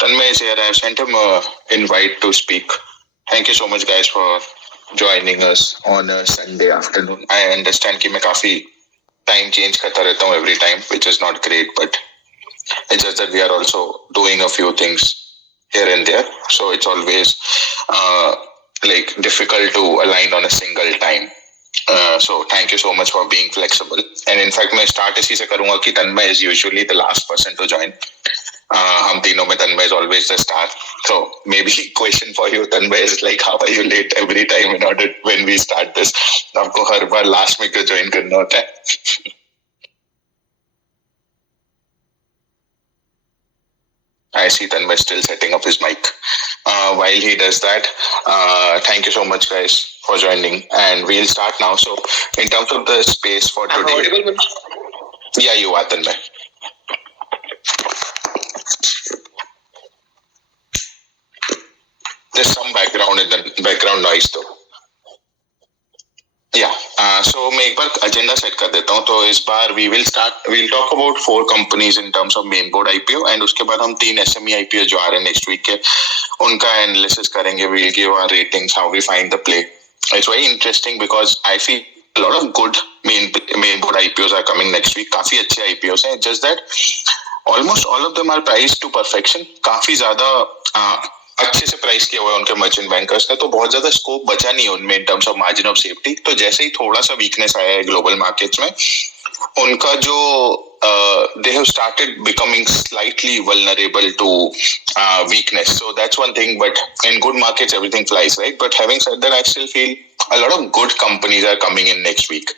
Tanmay is here. I have sent him an invite to speak. Thank you so much, guys, for joining us on a Sunday afternoon. I understand कि मैं काफी time change करता रहता हूँ every time, which is not great, but it's just that we are also doing a few things here and there, so it's always like difficult to align on a single time. So thank you so much for being flexible. And in fact, मैं start इसी से करूँगा कि Tanmay is usually the last person to join. हम तीनों में Tanmay is always the star. So maybe question for you, Tanmay, is like, how are you late every time in order when we start this? आपको हर बार last में क्यों join करना होता है? I see Tanmay still setting up his mic. While he does that, thank you so much, guys, for joining. And we'll start now. So, in terms of the space for today. Audible? Yeah, you are, Tanmay. There's some background noise though. Yeah. So मैं एक बार agenda set कर देता हूँ. तो इस बार we'll talk about 4 companies in terms of Mainboard IPO, and उसके बाद हम 3 SME IPO जो आ रहे हैं next week के उनका analysis करेंगे. We'll give our ratings, how we find the play. It's very interesting because I feel a lot of good Mainboard IPOs are coming next week. काफी अच्छे IPOs हैं. Just that almost all of them are priced to perfection. काफी ज़्यादा अच्छे से price किया हुआ है उनके मर्चेंट बैंकर्स ने, तो बहुत ज्यादा स्कोप बचा नहीं है उनमें in terms of margin of safety. तो जैसे ही थोड़ा सा वीकनेस आया है ग्लोबल मार्केट्स में, उनका जो they have started becoming slightly vulnerable to weakness. So that's one thing, but in good markets everything flies, right? But having said that, I still feel a lot of good companies are coming in next week,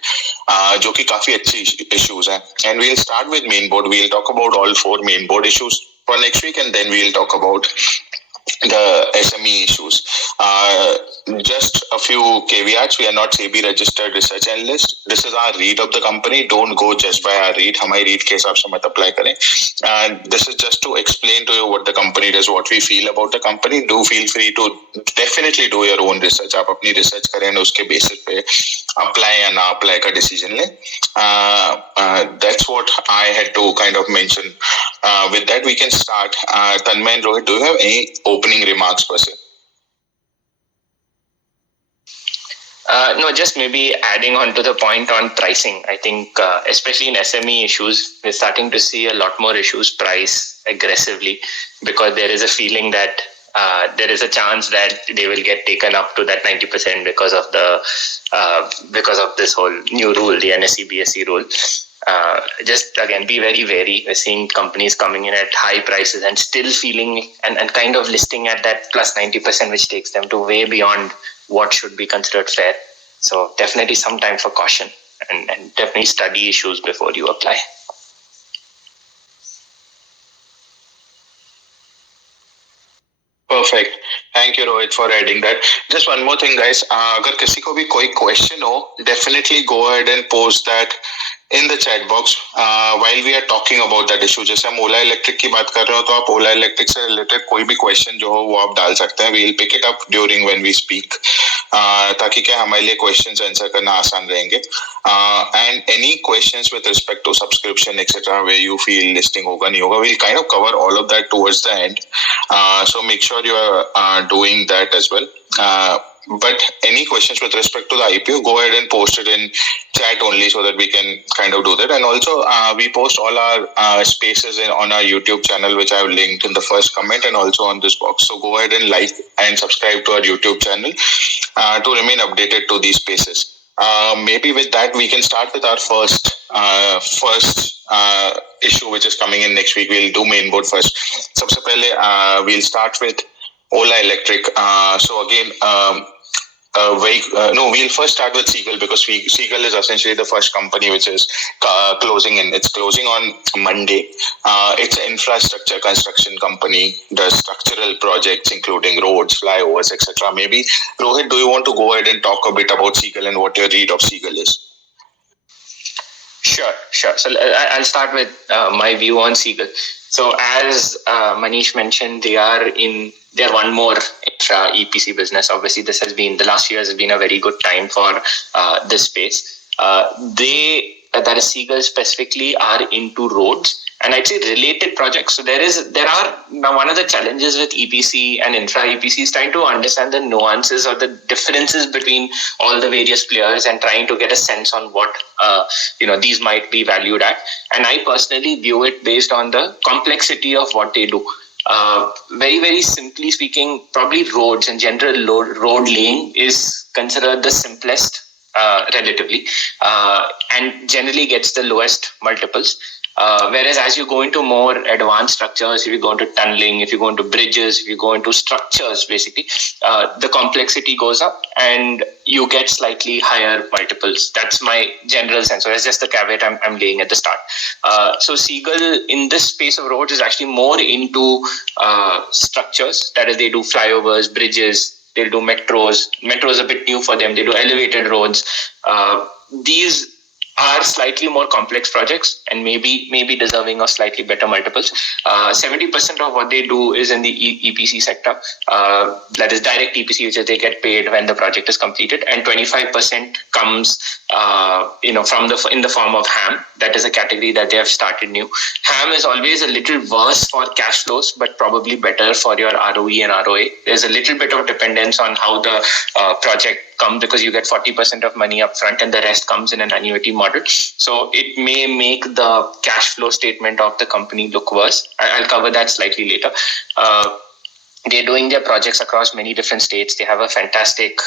जो कि काफी अच्छी issues हैं. And we'll start with Mainboard. We'll talk about all 4 Mainboard issues for next week, and then we'll talk about the SME issues. Just a few caveats. We are not SEBI registered research analyst. This is our read of the company. Don't go just by our read. हमारी read के हिसाब से मत apply करें. And this is just to explain to you what the company does, what we feel about the company. Do feel free to definitely do your own research. आप अपनी research करें और उसके basis पे apply या ना apply का decision लें. That's what I had to kind of mention. With that, we can start. Tanmay and Rohit, do you have any opening remarks per se? No, just maybe adding on to the point on pricing. I think especially in SME issues, we're starting to see a lot more issues price aggressively because there is a feeling that there is a chance that they will get taken up to that 90% because of this whole new rule, the NSE BSE rule. Just again, be very wary. We're seeing companies coming in at high prices and still feeling and kind of listing at that plus 90%, which takes them to way beyond what should be considered fair. So definitely some time for caution and definitely study issues before you apply. Perfect. Thank you, Rohit, for adding that. Just one more thing, guys. अगर किसी को भी कोई question हो, definitely go ahead and post that in the chat box while we are talking about that issue. जैसे हम Ola Electric की बात कर रहे हो, तो आप Ola Electric से related कोई भी question जो हो वो आप डाल सकते हैं. We'll pick it up during when we speak, ताकि क्या हमारे लिए questions answer करना आसान रहेंगे. And any questions with respect to subscription etc. where you feel listing होगा नहीं होगा, we'll kind of cover all of that towards the end. So make sure you are doing that as well. But any questions with respect to the IPO, go ahead and post it in chat only so that we can kind of do that. And also, we post all our spaces on our YouTube channel, which I have linked in the first comment and also on this box. So go ahead and like and subscribe to our YouTube channel to remain updated to these spaces. Maybe with that, we can start with our first issue, which is coming in next week. We'll do Mainboard first. सबसे पहले, we'll start with Ola Electric. So again, we'll first start with Ceigall because Ceigall is essentially the first company which is closing in. It's closing on Monday. It's an infrastructure construction company, does structural projects including roads, flyovers, etc. Maybe, Rohit, do you want to go ahead and talk a bit about Ceigall and what your read of Ceigall is? Sure. So I'll start with my view on Ceigall. So as Manish mentioned, they're one more infra EPC business. Obviously, the last year has been a very good time for this space. They that is Ceigall specifically, are into roads, and I'd say related projects. So there are now, one of the challenges with EPC and infra EPC is trying to understand the nuances or the differences between all the various players and trying to get a sense on what these might be valued at. And I personally view it based on the complexity of what they do. Very, very simply speaking, probably roads in general, road laying is considered the simplest relatively, and generally gets the lowest multiples. Whereas as you go into more advanced structures, if you go into tunneling, if you go into bridges, if you go into structures, basically, the complexity goes up and you get slightly higher multiples. That's my general sense. So that's just the caveat I'm laying at the start. So Ceigall in this space of roads is actually more into structures. That is, they do flyovers, bridges, they'll do metros. Metro is a bit new for them. They do elevated roads. These are slightly more complex projects and maybe deserving of slightly better multiples. 70% of what they do is in the EPC sector. That is direct EPC, which is they get paid when the project is completed, and 25% comes in the form of HAM. That is a category that they have started new. HAM is always a little worse for cash flows, but probably better for your ROE and ROA. There's a little bit of dependence on how the project comes, because you get 40% of money up front and the rest comes in an annuity model. So it may make the cash flow statement of the company look worse. I'll cover that slightly later. They're doing their projects across many different states. They have a fantastic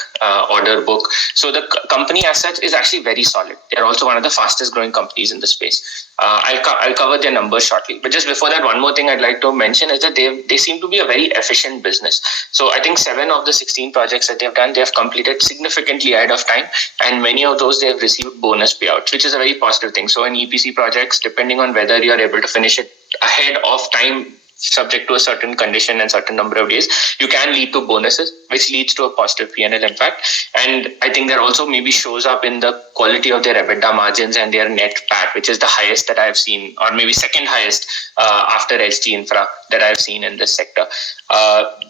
order book. So the company as such is actually very solid. They're also one of the fastest growing companies in the space. I'll cover their numbers shortly. But just before that, one more thing I'd like to mention is that they seem to be a very efficient business. So I think 7 of the 16 projects that they've done, they have completed significantly ahead of time. And many of those, they have received bonus payouts, which is a very positive thing. So in EPC projects, depending on whether you're able to finish it ahead of time, subject to a certain condition and certain number of days, you can lead to bonuses, which leads to a positive P&L impact. And I think that also maybe shows up in the quality of their EBITDA margins and their net PAT, which is the highest that I've seen, or maybe second highest after SG Infra that I've seen in this sector.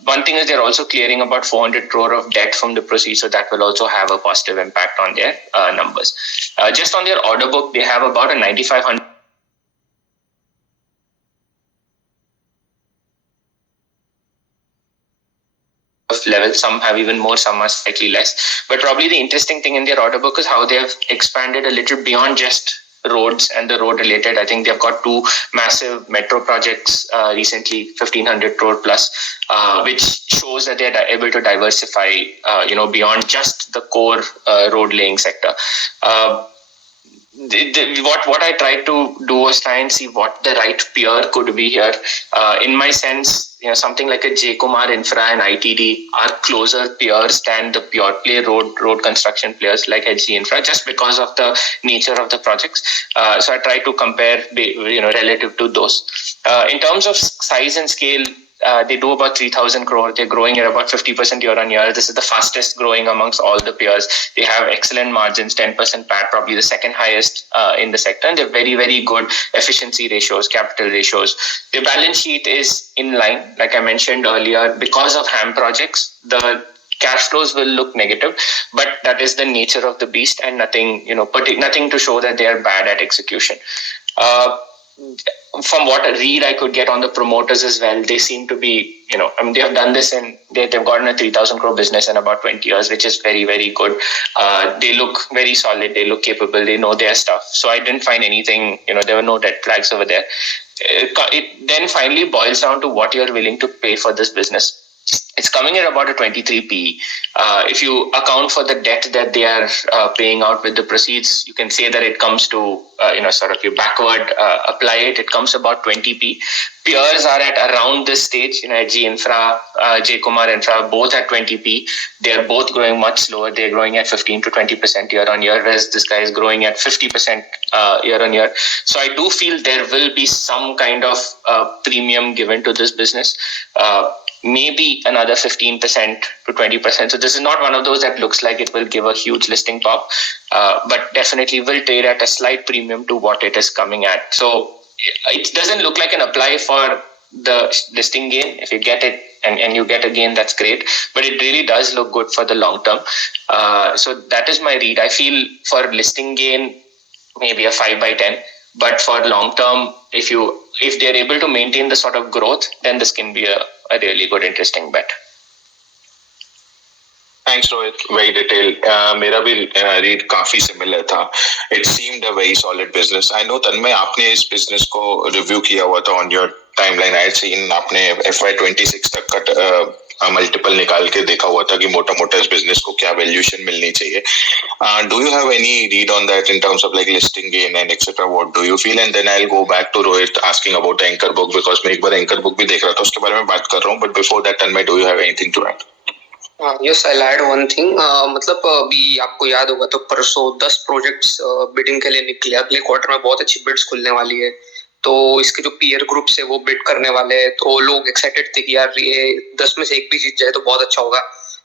One thing is they're also clearing about 400 crore of debt from the proceeds, so that will also have a positive impact on their numbers. Just on their order book, they have about a 9,500 level. Some have even more, some are slightly less. But probably the interesting thing in their order book is how they have expanded a little beyond just roads and the road related. I think they've got 2 massive metro projects recently, 1,500 crore plus, which shows that they're able to diversify, beyond just the core road laying sector. What I tried to do was try and see what the right peer could be here. In my sense, something like a J Kumar Infra and ITD are closer peers than the pure play road construction players like HG Infra, just because of the nature of the projects. So I tried to compare, relative to those. In terms of size and scale, they do about 3,000 crore. They're growing at about 50% year on year. This is the fastest growing amongst all the peers. They have excellent margins, 10% PAT, probably the second highest in the sector. And they're very, very good efficiency ratios, capital ratios. Their balance sheet is in line, like I mentioned earlier. Because of HAM projects, the cash flows will look negative, but that is the nature of the beast, and nothing to show that they are bad at execution. From what a read I could get on the promoters as well, they seem to be, they have done this and they've gotten a 3,000 crore business in about 20 years, which is very, very good. They look very solid. They look capable. They know their stuff. So I didn't find anything, there were no red flags over there. It then finally boils down to what you're willing to pay for this business. It's coming at about a 23 PE. If you account for the debt that they are paying out with the proceeds, you can say that it comes to, you backward apply it. It comes about 20 PE. Peers are at around this stage, HG Infra, J Kumar Infra, both at 20 PE. They're both growing much slower. They're growing at 15 to 20% year on year, whereas this guy is growing at 50% year on year. So I do feel there will be some kind of premium given to this business. Maybe another 15% to 20%. So this is not one of those that looks like it will give a huge listing pop, but definitely will trade at a slight premium to what it is coming at. So it doesn't look like an apply for the listing gain. If you get it and you get a gain, that's great. But it really does look good for the long term. So that is my read. I feel for listing gain, maybe a 5/10. But for long term, if they're able to maintain the sort of growth, then this can be a really good, interesting bet. Thanks, Rohit. Very detailed. मेरा भी read काफी similar था. It seemed a very solid business. I know तन्मय आपने इस business को review किया हुआ था on your timeline. I had seen आपने FY26 तक का multiple निकाल के देखा हुआ था कि मोटा मोटा इस business को क्या valuation मिलनी चाहिए. Do you have any read on that in terms of like listing gain and etc. What do you feel? And then I'll go back to Rohit asking about the anchor book because मैं एक बार anchor book भी देख रहा था उसके बारे में बात कर रहा हूँ. But before that, Tanmay, do you have anything to add? Yes I add one thing. मतलब अभी आपको याद होगा तो परसों 10 प्रोजेक्ट्स बिडिंग के लिए निकले. अगले क्वार्टर में बहुत अच्छी बिड्स खुलने वाली है. तो इसके जो पीयर ग्रुप से वो बिड करने वाले हैं. तो लोग एक्साइटेड थे कि यार ये 10 में से एक भी जीत जाए तो बहुत अच्छा होगा.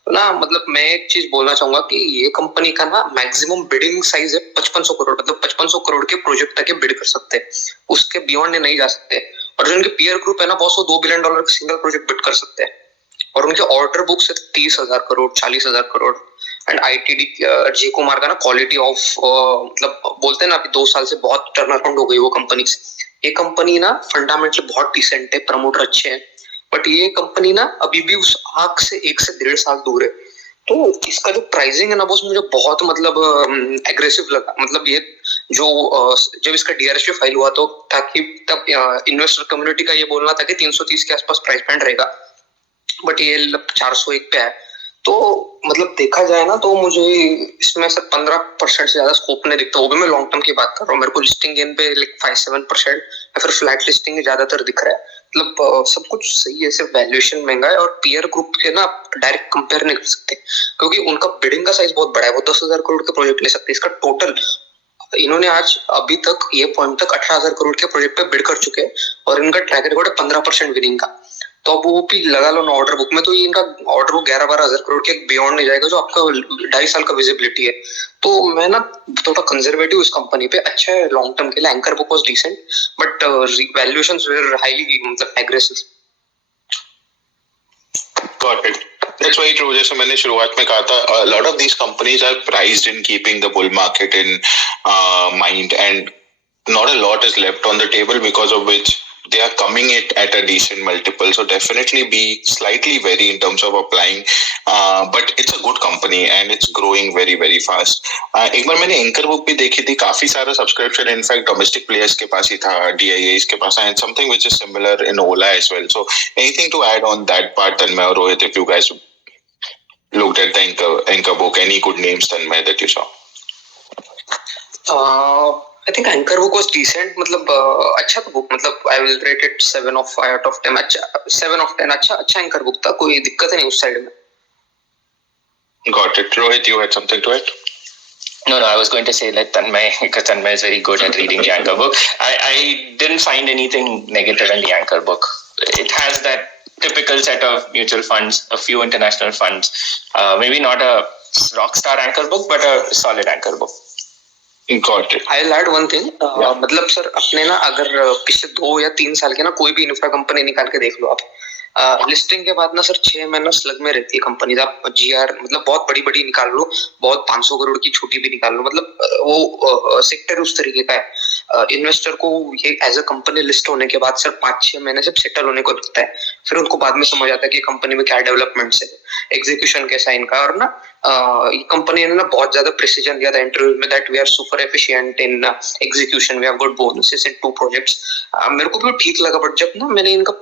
तो ना मतलब मैं एक चीज बोलना चाहूंगा कि ये कंपनी का ना मैक्सिमम बिडिंग साइज है 5500 करोड़. मतलब 5500 करोड़ के प्रोजेक्ट तक बिड कर सकते हैं. उसके बियॉन्ड नहीं जा सकते. और जो इनके पीयर ग्रुप है ना बहुत $2 बिलियन का सिंगल प्रोजेक्ट बिड कर सकते हैं. और उनके ऑर्डर बुक से 30,000 करोड़ 40,000 करोड़. एंड आईटीडी जी कुमार का ना क्वालिटी ऑफ मतलब बोलते हैं ना अभी 2 साल से बहुत टर्न अराउंड हो गई वो कंपनी. ये कंपनी ना फंडामेंटली बहुत डिसेंट है. प्रमोटर अच्छे हैं. बट ये कंपनी ना अभी भी उस आग से 1 से 1.5 साल दूर है. तो इसका जो प्राइसिंग है ना बॉस मुझे बहुत मतलब एग्रेसिव लगा. मतलब ये जो जब इसका डीआरएस फाइल हुआ तो ताकि तब इन्वेस्टर कम्युनिटी का ये बोलना था कि 330 के आसपास प्राइस बैंड रहेगा. बट ये 401 पे है. तो मतलब देखा जाए ना तो मुझे इसमें से 15% से ज्यादा स्कोप नहीं दिखता. वो भी मैं लॉन्ग टर्म की बात कर रहा हूँ. मेरे को लिस्टिंग गेन पे लाइक 5-7% या फिर फ्लैट लिस्टिंग ज्यादातर दिख रहा है. मतलब सब कुछ सही है. सिर्फ वैल्यूएशन महंगा है और पीयर ग्रुप के ना डायरेक्ट कंपेयर नहीं कर सकते क्योंकि उनका बिडिंग का साइज बहुत बड़ा है. वो 10,000 करोड़ के प्रोजेक्ट ले सकते हैं. इसका टोटल इन्होंने आज अभी तक ये पॉइंट तक 18,000 करोड़ के प्रोजेक्ट पे बिड कर चुके हैं और इनका ट्रैक रिकॉर्ड है 15% विनिंग का. तो अब वो भी लगा लो ना ऑर्डर बुक में तो ये इनका ऑर्डर बुक 11-12 हजार करोड़ के बियॉन्ड नहीं जाएगा जो आपका 2.5 साल का विजिबिलिटी है. तो मैं ना थोड़ा कंजर्वेटिव इस कंपनी पे. अच्छा है लॉन्ग टर्म के लिए. Anchor book was decent but valuations were highly मतलब aggressive. Got it. That's very true. जैसे मैंने शुरुआत में कहा था, a lot of these companies are priced in keeping the bull market in mind, and not a lot is left on the table because of which they are coming it at a decent multiple. So definitely be slightly wary in terms of applying. But it's a good company and it's growing very very fast. एक बार मैंने anchor book भी देखी थी. काफी सारा subscription in fact domestic players के पास ही था, DIAs के पास, and something which is similar in Ola as well. So anything to add on that part, Tanmay or Rohit, if you guys looked at the anchor book, any good names, Tanmay, that you saw? I think anchor book was decent. मतलब अच्छा तो book. मतलब I will rate it 7 of 5 out of 10. अच्छा 7 of 10. अच्छा anchor book था. कोई दिक्कत नहीं उस साइड में. Got it. Rohit, you had something to add? No, I was going to say like Tanmay, because Tanmay is very good at reading the anchor book. I didn't find anything negative in the anchor book. It has that typical set of mutual funds, a few international funds. Maybe not a rock star anchor book, but a solid anchor book. Got it. I'll add one thing. मतलब sir अपने ना अगर पिछले 2 या 3 साल के ना कोई भी इंफ्रा कंपनी निकाल के देख लो आप. लिस्टिंग के बाद ना सर 6 महीना स्लग में रहती है कंपनी. आप GR मतलब बहुत बड़ी बड़ी निकाल लो, बहुत 500 करोड़ की छोटी भी निकाल लो. मतलब वो सेक्टर उस तरीके का है. इन्वेस्टर को ये एज अ कंपनी लिस्ट होने के बाद सर 5-6 महीने से सेटल होने को लगता है. फिर उनको बाद में समझ आता है कि कंपनी में क्या डेवलपमेंट्स है, एग्जीक्यूशन कैसा है इनका. और ना कंपनी ने ना बहुत ज्यादा प्रिसीजन दिया था इंटरव्यू में that we are super efficient in execution, we have good bonuses in 2 projects. मेरे को भी ठीक लगा. बट जब ना मैंने इनका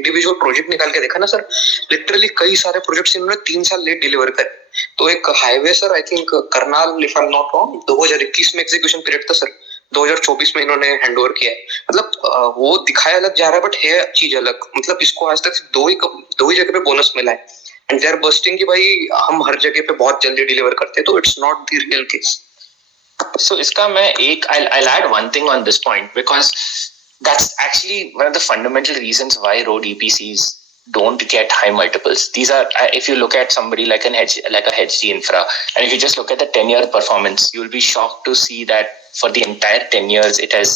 इंडिविजुअल प्रोजेक्ट निकाल के देखा ना सर, लिटरली कई सारे प्रोजेक्ट्स इन्होंने 3 साल लेट डिलीवर करे. तो एक highway sir I think Karnal if I am not wrong 2021 में एग्जीक्यूशन पीरियड था सर. 2024 में इन्होंने हैंडओवर किया है. मतलब वो दिखाया अलग जा रहा है बट है चीज अलग. मतलब इसको आज तक 2 ही जगह पे बोनस मिला है एंड दे आर बस्टिंग कि भाई हम हर जगह पे बहुत जल्दी डिलीवर करते हैं. तो it's not the real case. So इसका मैं एक I'll add one thing on this point because that's actually one of the fundamental reasons why road EPCs don't get high multiples. These are, if you look at somebody like a HG Infra, and if you just look at the 10-year performance, you'll be shocked to see that for the entire 10 years it has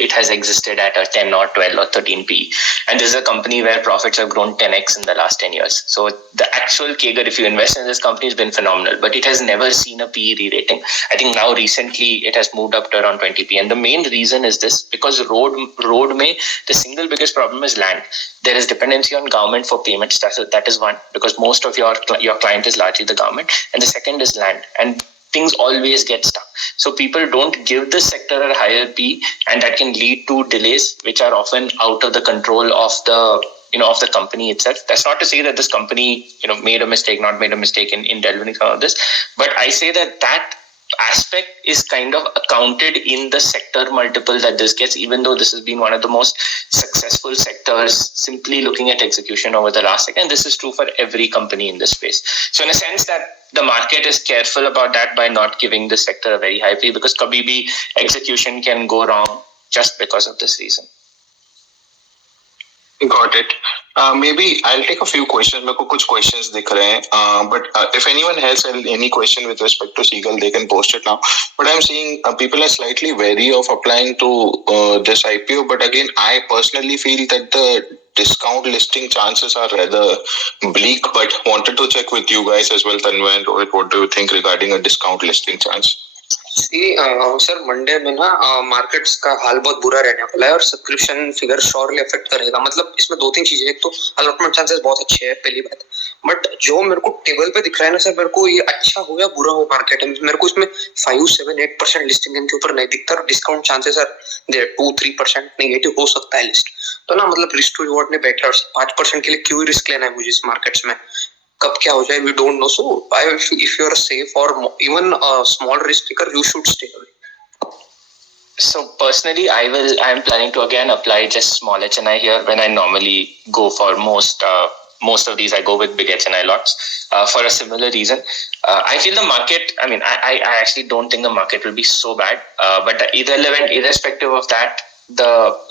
it has existed at a 10 or 12 or 13 P. And this is a company where profits have grown 10x in the last 10 years. So the actual CAGR, if you invest in this company, has been phenomenal, but it has never seen a PE re-rating. I think now recently it has moved up to around 20 P. And the main reason is this, because road mein, the single biggest problem is land. There is dependency on government for payments. That is one, because most of your client is largely the government. And the second is land. And things always get stuck. So people don't give this sector a higher P, and that can lead to delays, which are often out of the control of the company itself. That's not to say that this company, not made a mistake in delivering some of this, but I say that aspect is kind of accounted in the sector multiple that this gets, even though this has been one of the most successful sectors simply looking at execution over the last second. This is true for every company in this space. So in a sense that the market is careful about that by not giving this sector a very high P, because kabhi bhi execution can go wrong just because of this reason. Got it. Maybe I'll take a few questions. मेरे को कुछ questions दिख रहे हैं. But if anyone has any question with respect to Ceigall, they can post it now. But I'm seeing people are slightly wary of applying to this IPO. But again, I personally feel that the discount listing chances are rather bleak. But wanted to check with you guys as well, Tanmay and Rohit. What do you think regarding a discount listing chance? Sir Monday में ना markets का हाल बहुत बुरा रहने वाला है और subscription figure surely affect करेगा. मतलब इसमें दो तीन चीजें, एक तो अलॉटमेंट चांसेस बहुत अच्छे हैं, पहली बात. बट जो मेरे को टेबल पे दिख रहा है ना सर, मेरे को ये अच्छा हो या बुरा हो मार्केट, मेरे को इसमें 5-7-8% लिस्टिंग के ऊपर नहीं दिखता. और discount chances are there 2-3% negative हो सकता है लिस्ट. तो ना मतलब रिस्क टू रिवॉर्ड में बेटर. 5% के लिए क्यों रिस्क लेना है मुझे इस मार्केट्स में, कब क्या हो जाए we don't know. So if you're safe or even a small risk taker, you should stay away. So personally, I am planning to again apply just small HNI here. When I normally go for most of these, I go with big HNI lots for a similar reason. I feel the market, I actually don't think the market will be so bad, but irrespective of that,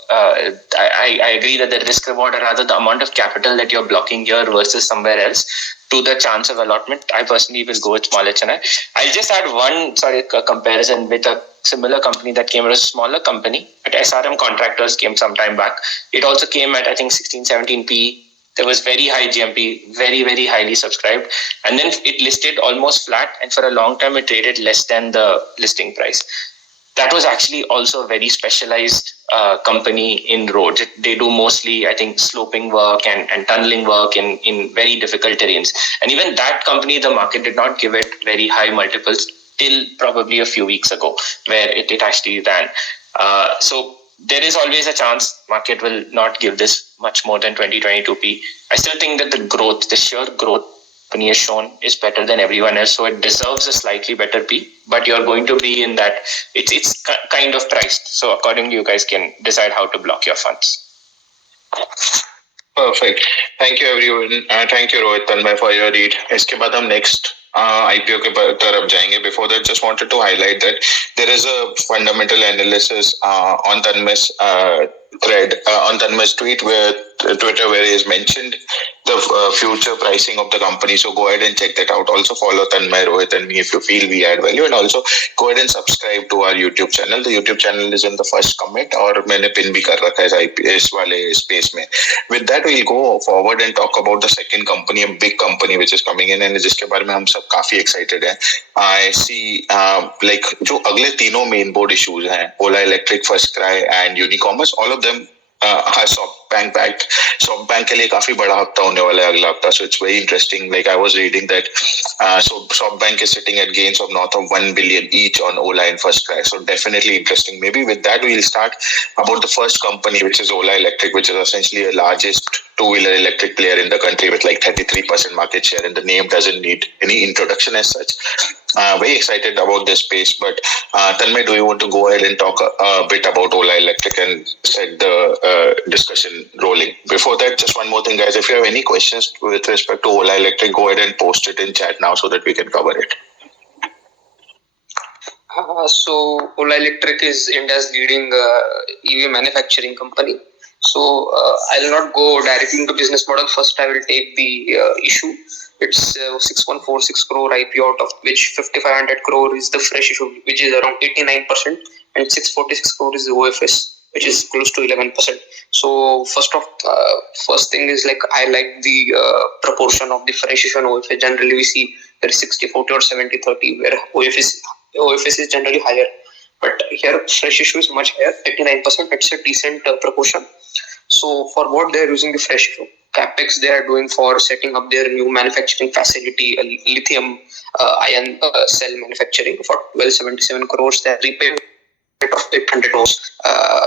I agree that the risk reward, or rather the amount of capital that you're blocking here versus somewhere else to the chance of allotment, I personally will go with small HNI. I'll just add one comparison with a similar company that came as a smaller company, but SRM Contractors came some time back. It also came at I think 16-17 PE. There was very high GMP, very, very highly subscribed. And then it listed almost flat, and for a long time it traded less than the listing price. That was actually also a very specialized company in roads. They do mostly, I think, sloping work and tunneling work in very difficult terrains. And even that company, the market did not give it very high multiples till probably a few weeks ago, where it actually ran. So there is always a chance market will not give this much more than 20-22p. I still think that the sheer growth company has shown is better than everyone else, so it deserves a slightly better P. But you're going to be in that it's kind of priced. So accordingly, you guys can decide how to block your funds. Perfect. Thank you everyone. Thank you Rohit, Tanmay for your read. इसके बाद हम next IPO के तरफ जाएंगे. Before that, just wanted to highlight that there is a fundamental analysis on Tanmay's thread, on Tanmay's tweet where he has mentioned the future pricing of the company. So go ahead and check that out. Also follow Tanmay, Rohit and me if you feel we add value, and also go ahead and subscribe to our YouTube channel. The YouTube channel is in the first comment, और मैंने pin भी कर रखा है इस वाले space में. With that, we'll go forward and talk about the second company, a big company which is coming in, and जिसके बारे में हम सब काफी excited हैं. I see जो अगले तीनों Mainboard issues हैं, Ola Electric, Firstcry and Unicommerce, all of them SoftBank backed. SoftBank के लिए काफी बड़ा हफ्ता होने वाला है अगला हफ्ता. So it's very interesting. Like I was reading that so SoftBank is sitting at gains of north of 1 billion each on Ola and Firstcry. So definitely interesting. Maybe with that we'll start about the first company, which is Ola Electric, which is essentially the largest two-wheeler electric player in the country with like 33% market share, and the name doesn't need any introduction as such. Very excited about this space, but Tanmay, do you want to go ahead and talk a bit about Ola Electric and set the discussion rolling? Before that, just one more thing, guys. If you have any questions with respect to Ola Electric, go ahead and post it in chat now so that we can cover it. So Ola Electric is India's leading EV manufacturing company. So I'll not go directly into business model. First, I will take the issue. It's 6146 crore IPO, out of which 5500 crore is the fresh issue, which is around 89%, and 646 crore is the OFS, which is close to 11%. So first thing is like I like the proportion of the fresh issue and OFS. Generally, we see there is 60-40 or 70-30, where OFS is generally higher. But here, fresh issue is much higher, 89%. It's a decent proportion. So for what they are using the fresh issue? CapEx they are doing for setting up their new manufacturing facility, lithium ion cell manufacturing for 1277 crores. They are repaying of 800 crores.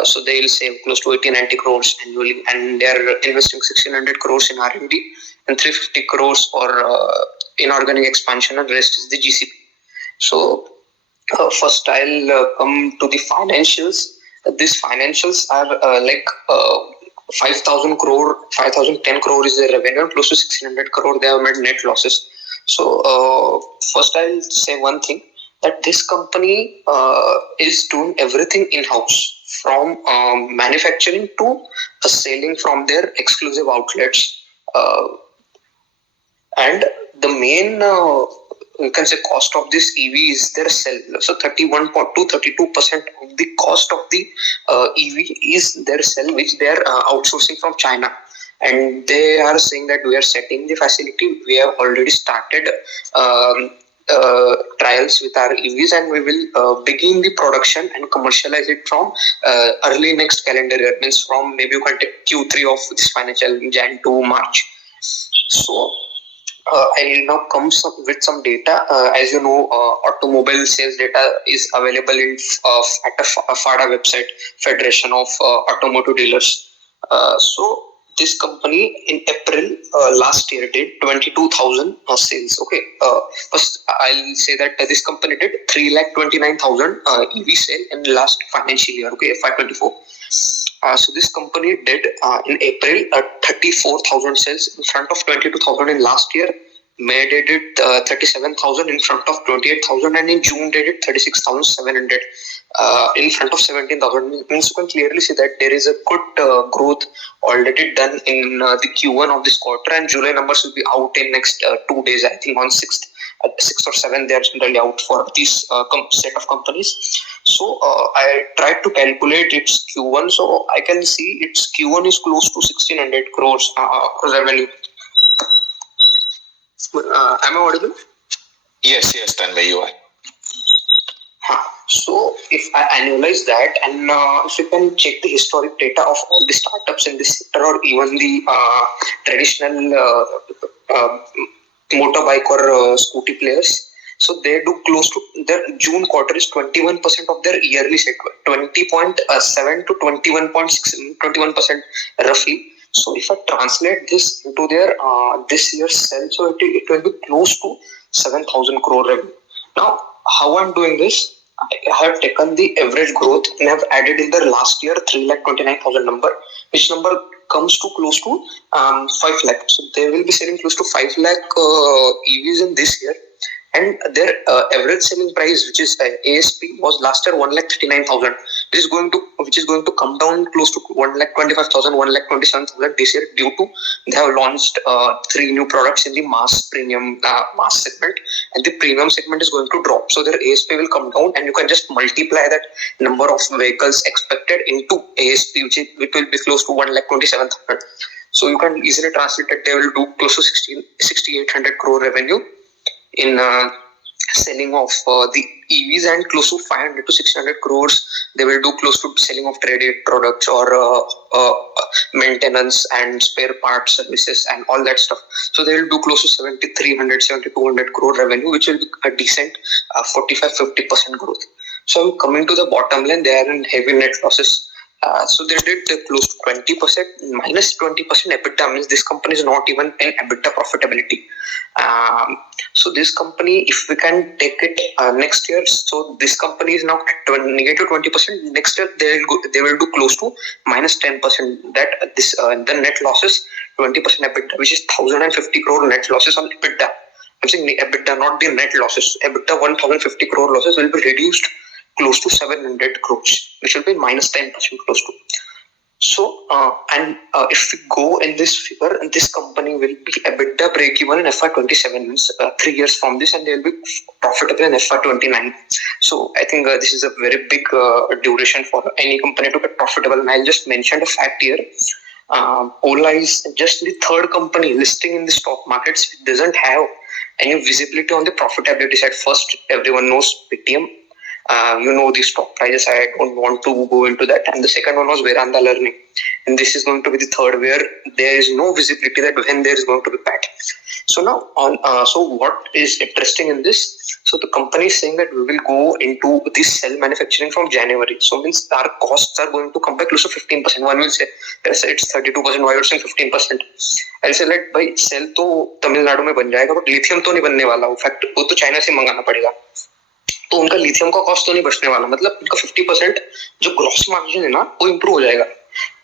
So they will save close to 80-90 crores annually, and they are investing 1600 crores in R&D and 350 crores for inorganic expansion, and rest is the GCP. So first I'll come to the financials. These financials are like 5,010 crore is their revenue, close to 1600 crore they have made net losses. So first I'll say one thing, that this company is doing everything in-house, from manufacturing to selling from their exclusive outlets. And the main you can say cost of this EV is their cell. So 31.2-32% of the cost of the EV is their cell, which they are outsourcing from China. And they are saying that we are setting the facility. We have already started trials with our EVs, and we will begin the production and commercialize it from early next calendar year. Means from, maybe you can take Q3 of this financial, Jan to March. So I will now come with some data. As you know, automobile sales data is available at a FADA website, Federation of Automotive Dealers. So this company in April last year did 22,000 sales. Okay. First, I'll say that this company did 329,000 EV sale in last financial year. Okay, FY24. So this company did in April 34,000 sales in front of 22,000 in last year. May they did 37,000 in front of 28,000, and in June they did 36,700 in front of 17,000. Means you can clearly see that there is a good growth already done in the Q1 of this quarter, and July numbers will be out in next 2 days. I think on 6th or 7th they are generally out for this set of companies. So I tried to calculate its Q1, so I can see its Q1 is close to 1600 crores revenue. Am I audible? Yes, Tanmay, you are. So if I annualize that, and if you can check the historic data of all the startups in this sector, or even the traditional motorbike or scooty players, so they do close to their June quarter is 21% of their yearly sale, 20.7 to 21% roughly. So if I translate this into their this year's sales, so it will be close to 7,000 crore revenue. Now, how I'm doing this? I have taken the average growth and have added in the last year 329,000 number, which number comes to close to 5 lakh. So they will be selling close to 5 lakh EVs in this year, and their average selling price, which is ASP, was last year 1,39,000, which is going to come down close to 1,25,000, 1,27,000 this year, due to they have launched 3 new products in the mass segment, and the premium segment is going to drop. So their ASP will come down, and you can just multiply that number of vehicles expected into ASP, which will be close to 1,27,000. So you can easily translate that they will do close to 6,800 crore revenue in selling of the EVs, and close to 500 to 600 crores they will do close to selling of traded products or maintenance and spare parts services and all that stuff. So they will do close to 7,300, 7,200 crore revenue, which will be a decent 45-50% growth. So coming to the bottom line, they are in heavy net losses. So they did close to 20%, minus 20% EBITDA, means this company is not even in EBITDA profitability. So this company, if we can take it next year, so this company is now at negative 20%. Next year they will do close to minus 10%. That this the net losses 20% EBITDA, which is 1,050 crore net losses on EBITDA. I'm saying the EBITDA, not the net losses. EBITDA 1,050 crore losses will be reduced close to 700 crores, which will be minus 10% close to. So, if we go in this figure, this company will be EBITDA break-even in FY27, means 3 years from this, and they will be profitable in FY29. So I think this is a very big duration for any company to get profitable. And I'll just mention a fact here. Ola is just the third company listing in the stock markets. It doesn't have any visibility on the profitability side. First, everyone knows Paytm. The stock prices. I don't want to go into that. And the second one was Veranda Learning. And this is going to be the third, where there is no visibility that when there is going to be PAT. So now, so what is interesting in this? So the company is saying that we will go into this cell manufacturing from January. So means our costs are going to come back close to 15%. One will say, it's 32%. Why you're saying 15%? I'll say like, भाई cell तो तमिलनाडु में बन जाएगा, but lithium तो नहीं बनने वाला. In fact, वो तो चाइना से मंगाना पड़ेगा. तो उनका लिथियम का कॉस्ट तो नहीं बचने वाला. मतलब उनका 50% जो ग्रॉस मार्जिन है ना, वो इम्प्रूव हो जाएगा.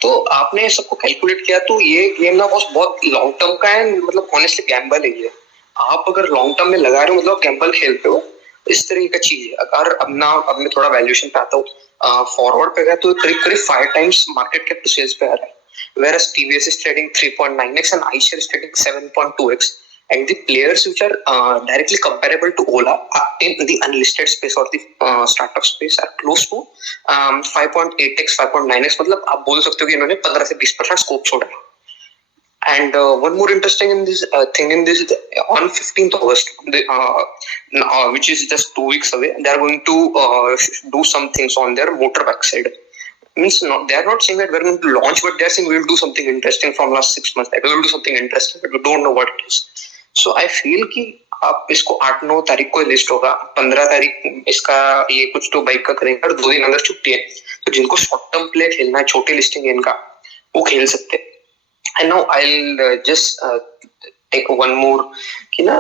तो आपने सबको कैलकुलेट किया तो ये गेम ना बहुत लॉन्ग टर्म का है. मतलब ऑनेस्टली गैम्बल है ये. आप अगर लॉन्ग टर्म में लगा रहे हो, मतलब गैम्बल खेलते हो, इस तरीके का चीज है. अगर अब मैं थोड़ा वैल्यूएशन पे आता हूँ. फॉरवर्ड पे गया तो करीब 5 times market cap to sales पे आ रहा है. Whereas TVS is trading 3.9x and iShares is trading 7.2x. And the players which are directly comparable to Ola in the unlisted space or the startup space are close to 5.8x, 5.9x. मतलब आप बोल सकते हो कि इन्होंने 15 से 20% scope छोड़ा है. And one more interesting in this thing in this, on 15th August, which is just 2 weeks away, they are going to do some things on their motorbike side. Means they are not saying that we're going to launch, but they are saying we will do something interesting from last 6 months. Like we will do something interesting, but we don't know what it is. So I feel कि आप इसको 8-9 तारीख को list होगा. 15 तारीख इसका ये कुछ तो बाइक का करेंगे और 2 दिन अंदर छुट्टी है. तो जिनको शॉर्ट टर्म प्ले खेलना है, छोटे लिस्टिंग है इनका, वो खेल सकते हैं. And now I'll just take one more कि ना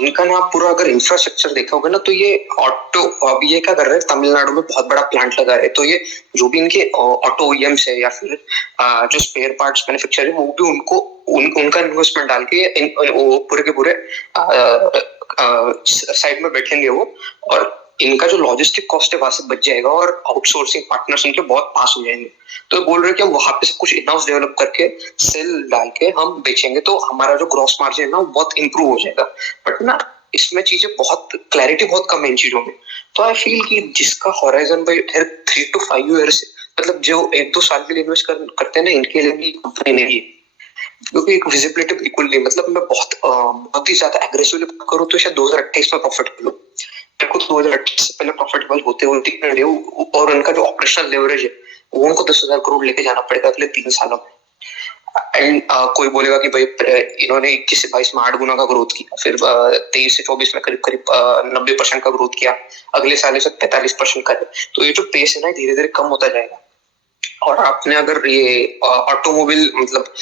इनका ना पूरा अगर इंफ्रास्ट्रक्चर देखा होगा ना, तो ये ऑटो अभी ये क्या कर रहे हैं, तमिलनाडु में बहुत बड़ा प्लांट लगा रहे हैं. तो ये जो भी इनके ऑटो OEMs है या फिर जो स्पेयर पार्ट्स मैन्युफैक्चरर है, वो भी उनका इन्वेस्टमेंट डाल के वो पूरे के पूरे साइड में बैठेंगे वो. और इनका जो लॉजिस्टिक कॉस्ट है वहां से बच जाएगा और आउटसोर्सिंग पार्टनर्स उनके बहुत पास हो जाएंगे. तो बोल रहे हैं कि हम वहां पे सब कुछ इन हाउस डेवलप करके सेल डाल के हम बेचेंगे, तो हमारा जो ग्रॉस मार्जिन है ना, वो बहुत इंप्रूव हो जाएगा. बट ना इसमें चीजें क्लैरिटी बहुत कम है इन चीजों में. तो आई फील कि जिसका हॉराइजन भाई 3 to 5 years, मतलब जो 1-2 साल के लिए इन्वेस्ट करते हैं ना, इनके लिए भी कंपनी नहीं है. क्योंकि एक विजिबिलिटी बिल्कुल नहीं. मतलब मैं बहुत ही ज्यादा एग्रेसिवली करूँ तो शायद 2028 में प्रॉफिटेबल हो. मेरे को 2028 से पहले प्रॉफिटेबल होते और उनका जो ऑपरेशनल लेवरेज है वो उनको 10,000 करोड़ लेके जाना पड़ेगा अगले 3 सालों में. एंड कोई बोलेगा कि भाई इन्होंने 21 से 22 में 8 गुना का ग्रोथ किया, फिर 23 से 24 में करीब 90% का ग्रोथ किया, अगले साल से 45% करे. तो ये जो पेस है ना, धीरे धीरे कम होता जाएगा. और आपने अगर ये ऑटोमोबाइल मतलब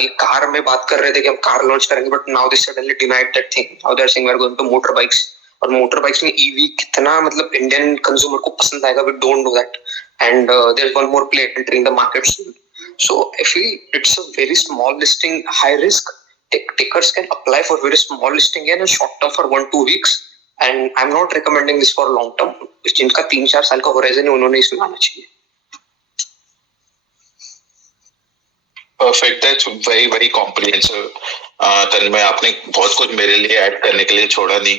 ये कार में बात कर रहे थे कि हम कार लॉन्च करेंगे, but now they suddenly denied that thing. Now they are saying we are going to motor bikes. और मोटर बाइक्स में ईवी कितना मतलब इंडियन कंज्यूमर को पसंद आएगा, we don't know that. And there is one more player entering the market soon. So I feel it's a very small listing, high risk. Takers can apply for very small listing in short term for 1-2 weeks, and I'm not recommending this for long term. जिनका 3-4 साल का horizon है, उन्होंने इसमें आना चाहिए. Perfect. That's very very comprehensive. तन्मय, आपने बहुत कुछ मेरे लिए ऐड करने के लिए छोड़ा नहीं.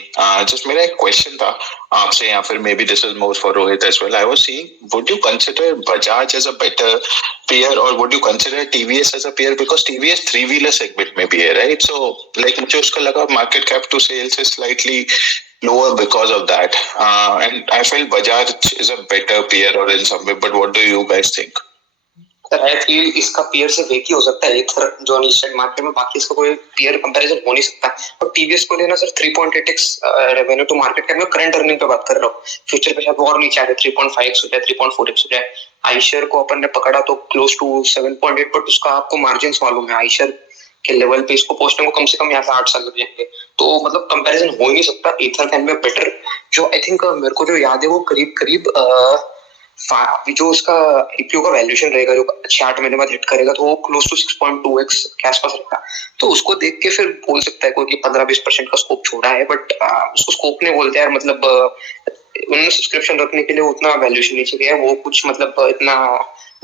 जस्ट मेरा एक क्वेश्चन था आपसे, या फिर maybe this is more for Rohit as well. I was seeing, would you consider Bajaj as a better peer or would you consider TVS as a peer, because TVS 3-wheeler segment में भी है, right? So like मुझे उसका लगा market cap to sales is slightly lower because of that, and I feel Bajaj is a better peer or in some way, but what do you guys think? I feel इसका peer से एक ही हो सकता है, एक जो unlisted market में, बाकी इसका कोई पीयर कंपैरिजन हो नहीं सकता. और टीवीएस को लेना sir 3.8x revenue to market cap में करंट अर्निंग पे बात कर रहा हूँ. फ्यूचर पे शायद और नीचे आ जाए, 3.5x हो जाए, 3.4x हो जाए. आईशेयर को अपन ने पकड़ा तो क्लोज टू 7.8, बट उसका आपको मार्जिन मालूम है. आईशेयर के लेवल पे इसको पहुंचने को कम से कम यहाँ से 8 साल लग जाएंगे. तो मतलब कंपैरिजन हो ही नहीं सकता. Ether can be better. जो आई थिंक मेरे को जो याद है वो करीब अभी जो उसका आईपीओ का वैल्यूएशन रहेगा, जो 6-8 महीने बाद हिट करेगा, तो वो क्लोज टू 6.2x के आसपास रहेगा. तो उसको देख के फिर बोल सकता है कोई कि 15-20% का स्कोप छोड़ा है, बट उसको स्कोप नहीं बोलते यार. मतलब उन्होंने सब्सक्रिप्शन रखने के लिए उतना वैल्यूएशन नीचे गया, वो कुछ मतलब इतना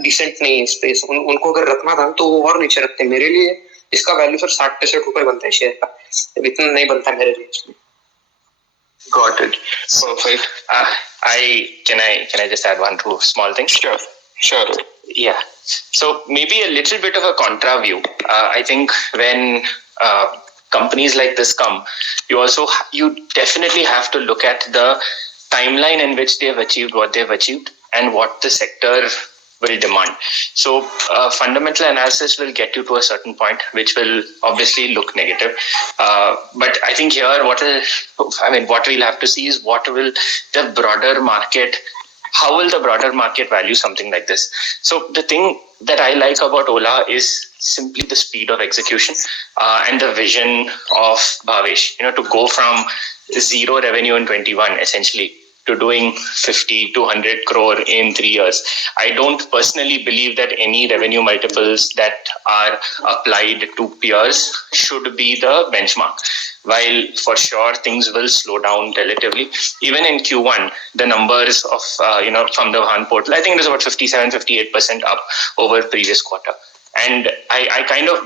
डिसेंट नहीं है स्पेस. उनको अगर रखना था तो वो और नीचे रखते. मेरे लिए इसका वैल्यू सर 60-65 रुपए बनता है शेयर का, इतना नहीं बनता मेरे लिए. Got it. Perfect. Can I just add one two small thing? Sure. Yeah. So maybe a little bit of a contra view. I think when companies like this come, you definitely have to look at the timeline in which they have achieved what they've achieved and what the sector will demand. So fundamental analysis will get you to a certain point, which will obviously look negative. But I think here, what we'll have to see is how will the broader market value something like this. So the thing that I like about Ola is simply the speed of execution and the vision of Bhavesh, to go from zero revenue in 21 essentially to doing 50 to 100 crore in 3 years. I don't personally believe that any revenue multiples that are applied to peers should be the benchmark. While for sure things will slow down relatively, even in Q1, the numbers of, from the Vahan portal, I think it was about 57-58% up over previous quarter. And I kind of,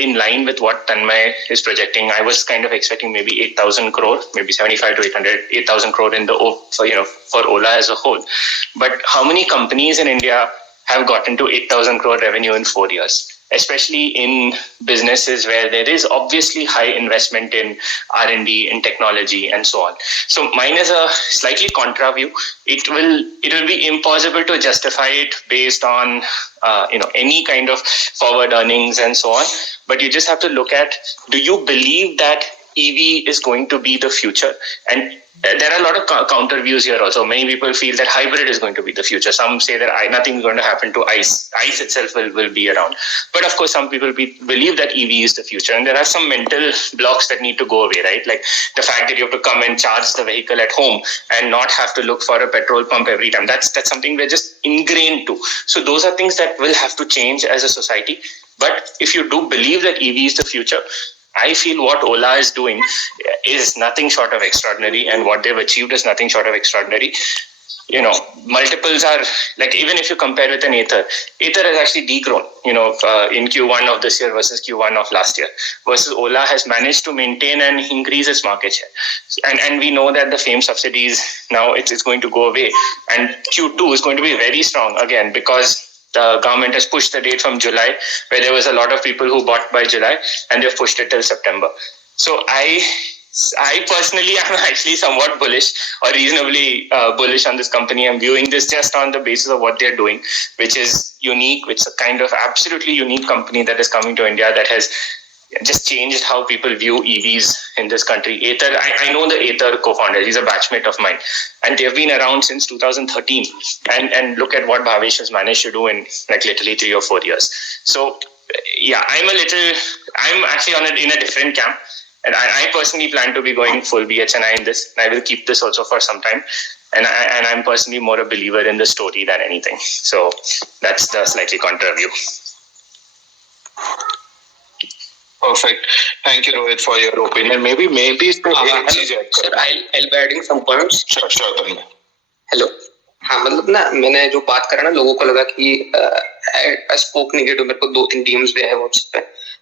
in line with what Tanmay is projecting, I was kind of expecting maybe 8,000 crore, maybe 75 to 8,000 crore for Ola as a whole. But how many companies in India have gotten to 8,000 crore revenue in 4 years? Especially in businesses where there is obviously high investment in R&D, in technology, and so on. So mine is a slightly contra view. It will be impossible to justify it based on any kind of forward earnings and so on. But you just have to look at, do you believe that EV is going to be the future? And there are a lot of counter views here also. Many people feel that hybrid is going to be the future. Some say that nothing is going to happen to ICE. ICE itself will be around. But of course, some people believe that EV is the future. And there are some mental blocks that need to go away, right? Like the fact that you have to come and charge the vehicle at home and not have to look for a petrol pump every time. That's something we're just ingrained to. So those are things that will have to change as a society. But if you do believe that EV is the future, I feel what Ola is doing is nothing short of extraordinary, and what they've achieved is nothing short of extraordinary. Multiples are like, even if you compare with an Ather has actually degrown, in Q1 of this year versus Q1 of last year, versus Ola has managed to maintain and increase its market share. And we know that the FAME subsidies now it's going to go away, and Q2 is going to be very strong again, because the government has pushed the date from July, where there was a lot of people who bought by July, and they've pushed it till September. So I personally am actually somewhat bullish, or reasonably bullish on this company. I'm viewing this just on the basis of what they're doing, which is unique, which is a kind of absolutely unique company that is coming to India that has just changed how people view EVs in this country. Ather, I know the Ather co-founder. He's a batchmate of mine, and they've been around since 2013. And look at what Bhavesh has managed to do in like literally 3 or 4 years. So yeah, I'm actually in a different camp, and I personally plan to be going full BHNI in this. And I will keep this also for some time. And I'm personally more a believer in the story than anything. So that's the slightly contra view. Perfect. Thank you, Rohit, for your opinion. Maybe sir I'll be adding some points. Sure, Tanmay. Hello. हाँ, मतलब ना, मैंने जो बात करा ना, लोगों को लगा कि I spoke negative. मेरे को 2-3 DMs भी है WhatsApp पे.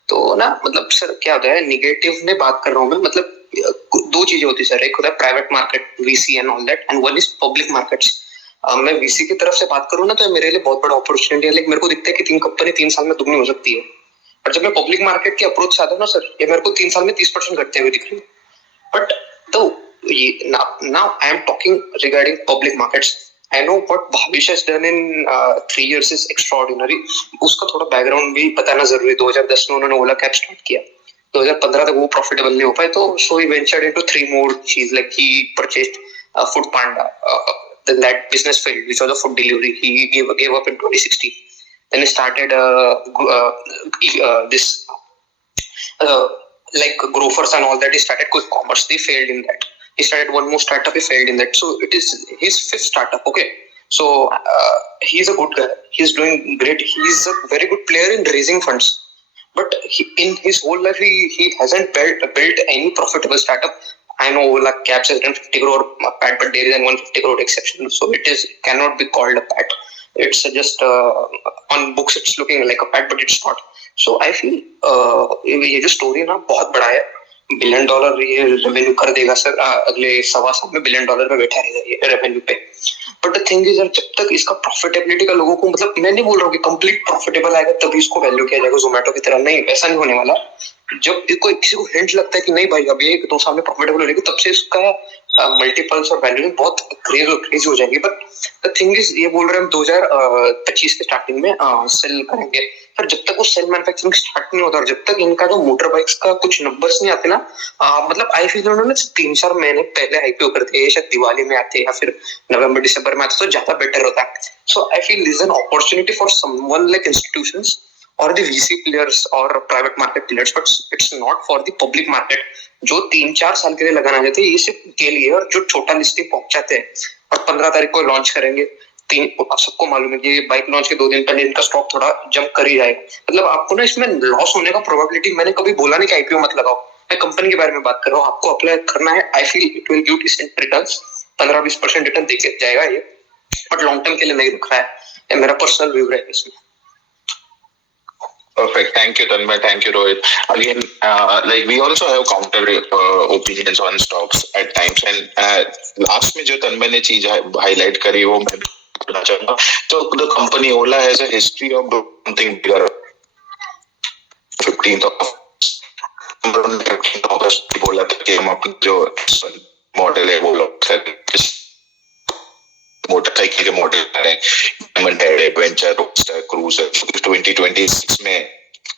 तो ना, मतलब सर क्या होता है, निगेटिव में बात कर रहा हूँ मैं. मतलब 2 चीजें होती है सर. एक होता है private market, VC and all that, and one is public markets. मैं VC की तरफ से बात करूँ ना, तो मेरे लिए बहुत बड़ा अपॉर्चुनिटी है. लाइक मेरे को दिखता है कि 3 कंपनी 3 साल में दुगनी हो सकती है. और जब मैं पब्लिक मार्केट की अप्रोच से आता हूँ ना सर, ये मेरे को 3 साल में 30% घटते हुए दिख रही है. बट तो ये now I am talking regarding public markets. I know what Bhavesh has done in 3 years is extraordinary. उसका थोड़ा बैकग्राउंड भी बताना जरूरी. 2010 में उन्होंने ओला कैब स्टार्ट किया. 2015 तक वो प्रॉफिटेबल नहीं हो पाए, तो so he ventured into 3 more cheese. Like he purchased Food Panda. Then that business failed, which was a food delivery. He gave up in 2016. Then he started this like grofers and all that. He started quick commerce. They failed in that. He started one more startup. He failed in that. So it is his 5th startup. Okay. So he's a good guy. He's doing great. He's a very good player in raising funds. But in his whole life, he hasn't built any profitable startup. I know Ola Cabs has done 50 crore PAT, but there is an 150 crore exception. So it cannot be called a PAT. It's just on books it's looking like a PAT, but it's not. So I feel ये जो story ना बहुत बड़ा है. $1 billion ये revenue कर देगा sir, अगले 1.25 साल में $1 बिलियन पे बैठा रहेगा ये रेवेन्यू पे। बट द थिंग इज, जब तक इसका प्रॉफिटेबिलिटी का लोगों को, मतलब मैं नहीं बोल रहा हूँ कि कंप्लीट प्रॉफिटेबल आएगा तभी इसको वैल्यू किया जाएगा जोमेटो की तरह, नहीं, ऐसा नहीं होने वाला। जब कोई किसी को हिंट लगता है कि नहीं भाई अभी 1-2 साल में प्रॉफिटेबल हो जाएगी, तब से इसका मल्टीपल्स और वैल्यू बहुत क्रेज हो जाएंगी। बट द थिंग इज, ये बोल रहे हैं हम 2025 के स्टार्टिंग में सेल करेंगे, पर जब तक वो सेल मैन्युफैक्चरिंग स्टार्ट नहीं होता और जब तक इनका जो मोटर बाइक्स का कुछ नंबर्स नहीं आते ना, मतलब आई फील उन्होंने 3-4 महीने पहले आईपीओ करते हैं, शायद दिवाली में आते या फिर नवंबर-दिसंबर में आते तो ज्यादा बेटर होता है। So I feel this is an opportunity for someone like institutions or the VC players or private market players, but it's not for the public market जो 3-4 साल के लिए लगाना चाहते हैं, ये सिर्फ के लिए, और जो छोटा लिस्टिंग पहुंचाते हैं और 15 तारीख को लॉन्च करेंगे। सबको मालूम है कि बाइक लॉन्च के 2 दिन पहले इनका स्टॉक थोड़ा जंप कर ही जाएगा। मतलब आपको ना इसमें लॉस होने का प्रोबेबिलिटी, मैंने कभी बोला नहीं कि आईपीओ मत लगाओ, मैं कंपनी के बारे में बात कर रहा हूँ, आपको अप्लाई करना है। I feel it will give decent returns, 15-20% return देके जाएगा ये, बट लॉन्ग टर्म के लिए नहीं रुक रहा है, ये मेरा पर्सनल व्यू है इसमें। Perfect. Thank you, Tanmay. Thank you, Rohit. Again, like we also have counter opinions on stocks at times. And last में जो तन्मय ने चीज highlight करी वो मैं बोलना चाहूँगा। So the company Ola has a history of something bigger. 15th August बोला था कि हम अपनी जो मॉडल है वो लोग मोटरसाइकिल के मॉडल आ रहे हैं, एडवेंचर, रोडस्टर, क्रूजर 2026 में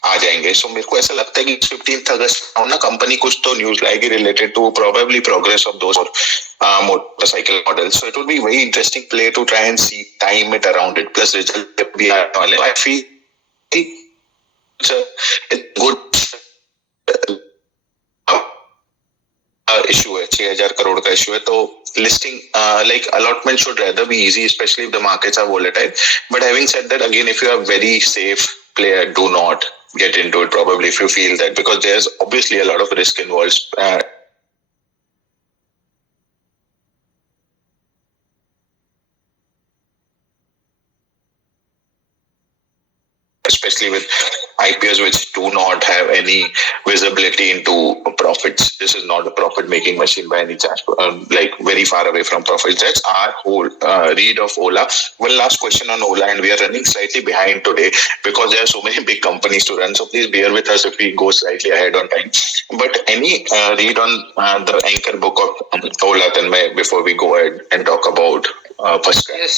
आ जाएंगे। सो मेरे को ऐसा लगता है कि 15 अगस्त ना कंपनी कुछ तो न्यूज लाएगी related to probably progress of those motorcycle models. So it would be very interesting play to try and see time it around it, plus result भी आने वाले। I feel it's good issue है, 6,000 करोड़ का issue है, तो listing like allotment should rather be easy, especially if the markets are volatile. But having said that, again, if you are very safe player, do not get into it probably if you feel that, because there's obviously a lot of risk involved. Especially with IPOs which do not have any visibility into profits. This is not a profit-making machine by any chance, like very far away from profits. That's our whole read of Ola. One last question on Ola, and we are running slightly behind today because there are so many big companies to run. So please bear with us if we go slightly ahead on time. But any read on the anchor book of Ola, Tanmay, before we go ahead and talk about Firstcry? Yes.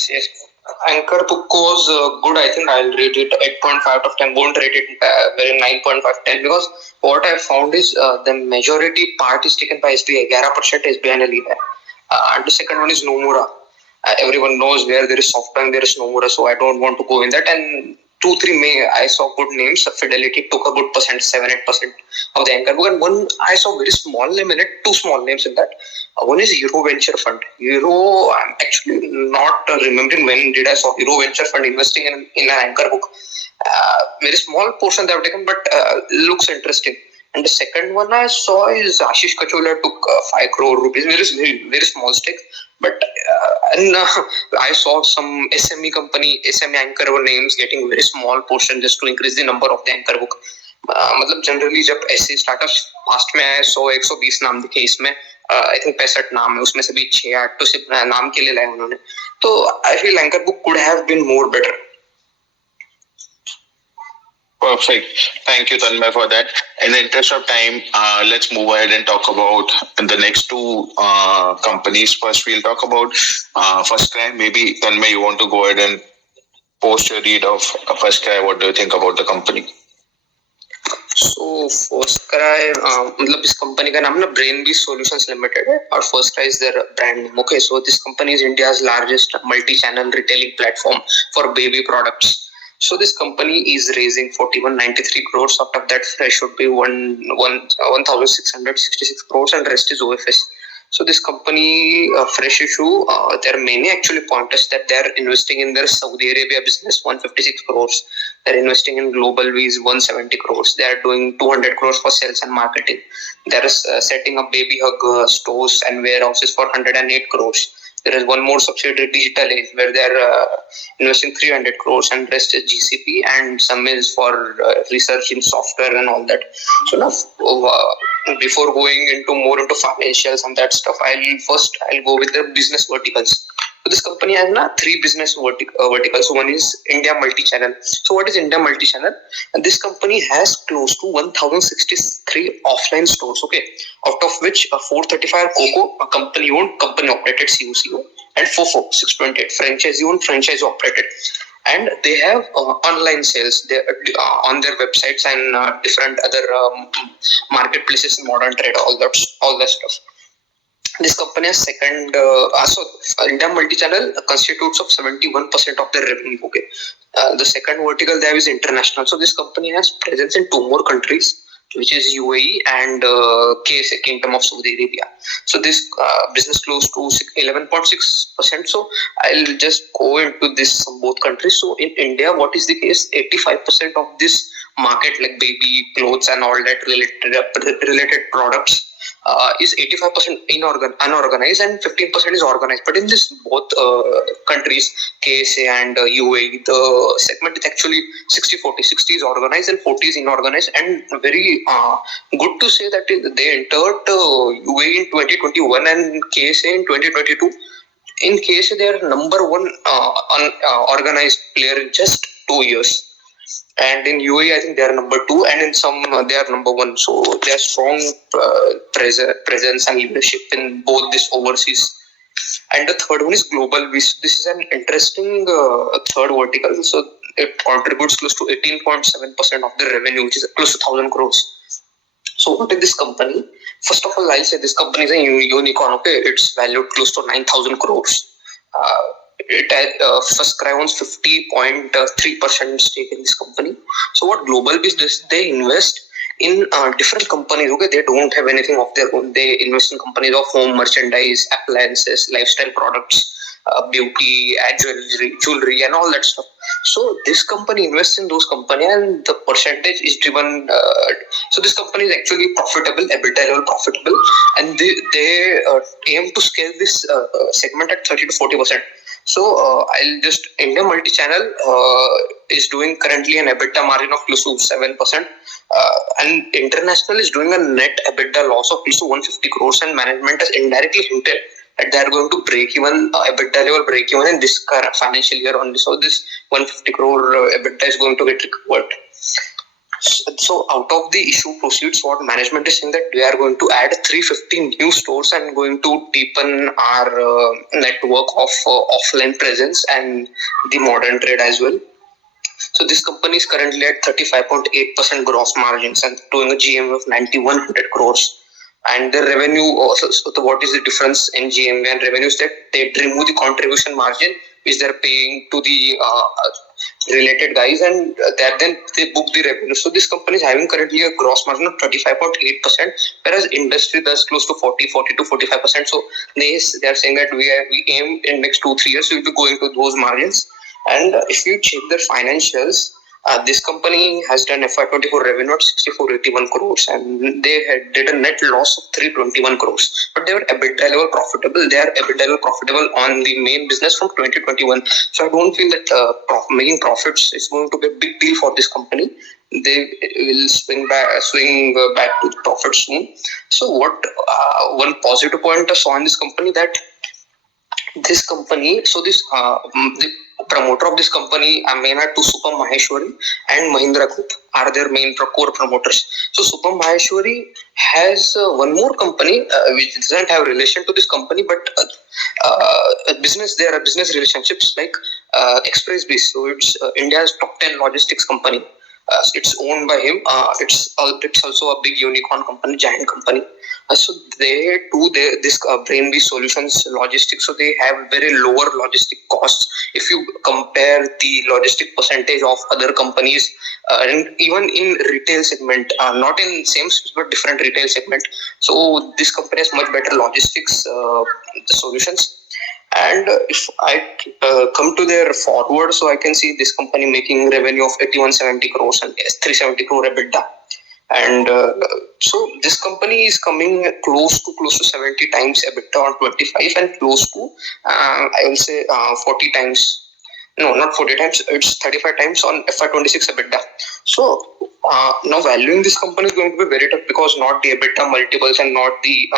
Anchor book was good. I think I'll rate it 8.5 out of 10. Won't rate it very 9.5, 10, because what I found is the majority part is taken by SBI. 11% SBI ने लिया है, and the second one is Nomura. Everyone knows where there is SoftBank, there is Nomura, so I don't want to go in that. And 2-3 I saw good names. Fidelity took a good percent, 7-8% of the anchor book, and one I saw very small name in it, 2 small names in that. One is Euro Venture Fund. I'm actually not remembering when did I saw Euro Venture Fund investing in an anchor book. Very small portion they have taken, but looks interesting. And the second one I saw is Ashish Kacholia took 5 crore rupees. Very, very small stake. But I saw some SME company, SME anchor names getting very small portion just to increase the number of the anchor book. मतलब generally जब ऐसे startup fast में आए 100-120 नाम दिखे, इसमें I think 65 नाम है, उसमें से भी 6-8 तो सिर्फ नाम के लिए लाए उन्होंने। तो I feel anchor book could have been more better. Perfect. Thank you, Tanmay, for that. In the interest of time, let's move ahead and talk about the next 2 companies. First, we'll talk about Firstcry. Maybe, Tanmay, you want to go ahead and post your read of Firstcry. What do you think about the company? So Firstcry, मतलब इस company का नाम ना ब्रेनबीस solutions limited है और Firstcry is their brand name. Okay, so this company is India's largest multi-channel retailing platform for baby products. So this company is raising 4193 crores. Out of that, fresh should be 1666 crores, and rest is OFS. So this company, fresh issue, there are many actually pointers that they are investing in their Saudi Arabia business, 156 crores. They are investing in Global V's, 170 crores. They are doing 200 crores for sales and marketing. They are setting up baby hug stores and warehouses for 108 crores. There is one more subsidiary, Digital Age, where they are investing 300 crores, and rest is GCP, and some is for research in software and all that. So now, before going into financials and that stuff, I'll go with the business verticals. So this company has three business verticals. So one is India multi-channel. So what is India multi-channel? And this company has close to 1,063 offline stores. Okay, out of which 435 are COCO, a company owned, company operated, COCO, and 628 franchise owned, franchise operated. And they have online sales on their websites and different other marketplaces, modern trade, all that stuff. This company has second, so India multi-channel constitutes of 71% of their revenue. Okay, the second vertical there is international. So this company has presence in 2 more countries, which is UAE and KSA, Kingdom of Saudi Arabia. So this business close to 11.6%. So I'll just go into this both countries. So in India, what is the case? 85% of this market, like baby clothes and all that related products, is 85% unorganized and 15% is organized. But in this both countries, KSA and UAE, the segment is actually 60-40. 60 is organized and 40 is unorganized. And very good to say that they entered UAE in 2021 and KSA in 2022. In KSA, they are number one organized player in just 2 years. And in UAE, I think they are number 2, and in some they are number 1. So they are strong presence and leadership in both this overseas. And the third one is global. This is an interesting third vertical. So it contributes close to 18.7% of the revenue, which is close to 1,000 crores. So what is this company? First of all, I'll say this company is a unicorn. Okay, it's valued close to 9,000 crores. Firstcry owns 50.3% stake in this company. So what global business, they invest in different companies. Okay, they don't have anything of their own. They invest in companies of home merchandise, appliances, lifestyle products, beauty, jewelry, and all that stuff. So this company invests in those companies, and the percentage is driven. So this company is actually profitable, EBITDA level profitable, and they aim to scale this segment at 30 to 40%. So I'll just, India multi-channel is doing currently an EBITDA margin of close to 7%, and international is doing a net EBITDA loss of close to 150 crores, and management has indirectly hinted that they are going to break even, EBITDA level break even in this current financial year only. So this 150 crore EBITDA is going to get recovered. So out of the issue proceeds, what management is saying that we are going to add 350 new stores and going to deepen our network of offline presence and the modern trade as well. So this company is currently at 35.8% gross margins and doing a GMV of 9,100 crores. And the revenue also, so what is the difference in GMV and revenues? That they remove the contribution margin which they're paying to the related guys, and then they book the revenue. So this company is having currently a gross margin of 35.8%, whereas industry does close to 40 to 45%. So they are saying that we aim in next 2-3 years we'll be going to those margins. And if you check their financials, this company has done FY24 revenue at 6481 crores, and they did a net loss of 321 crores. But they were EBITDA level profitable. They are EBITDA level profitable on the main business from 2021. So I don't feel that making profits is going to be a big deal for this company. They will swing back to the profit soon. So what one positive point I saw in this company, that this company, so this the promoter of this company, Mainboard to Supam Maheshwari and Mahindra Group are their main core promoters. So Supam Maheshwari has one more company which doesn't have relation to this company, but there are business relationships like Expressbees. So it's India's top 10 logistics company. It's owned by him. It's also a big unicorn company, giant company. So they do this Brainbees Solutions logistics. So they have very lower logistic costs if you compare the logistic percentage of other companies, and even in retail segment, not in same but different retail segment. So this company has much better logistics solutions. And if I come to their forward, so I can see this company making revenue of 8170 crores and 370 crore EBITDA. And so this company is coming close to 70 times EBITDA on 25 and close to I will say 40 times. No, not 40 times. It's 35 times on FY26 EBITDA. So now valuing this company is going to be very tough because not the EBITDA multiples and not the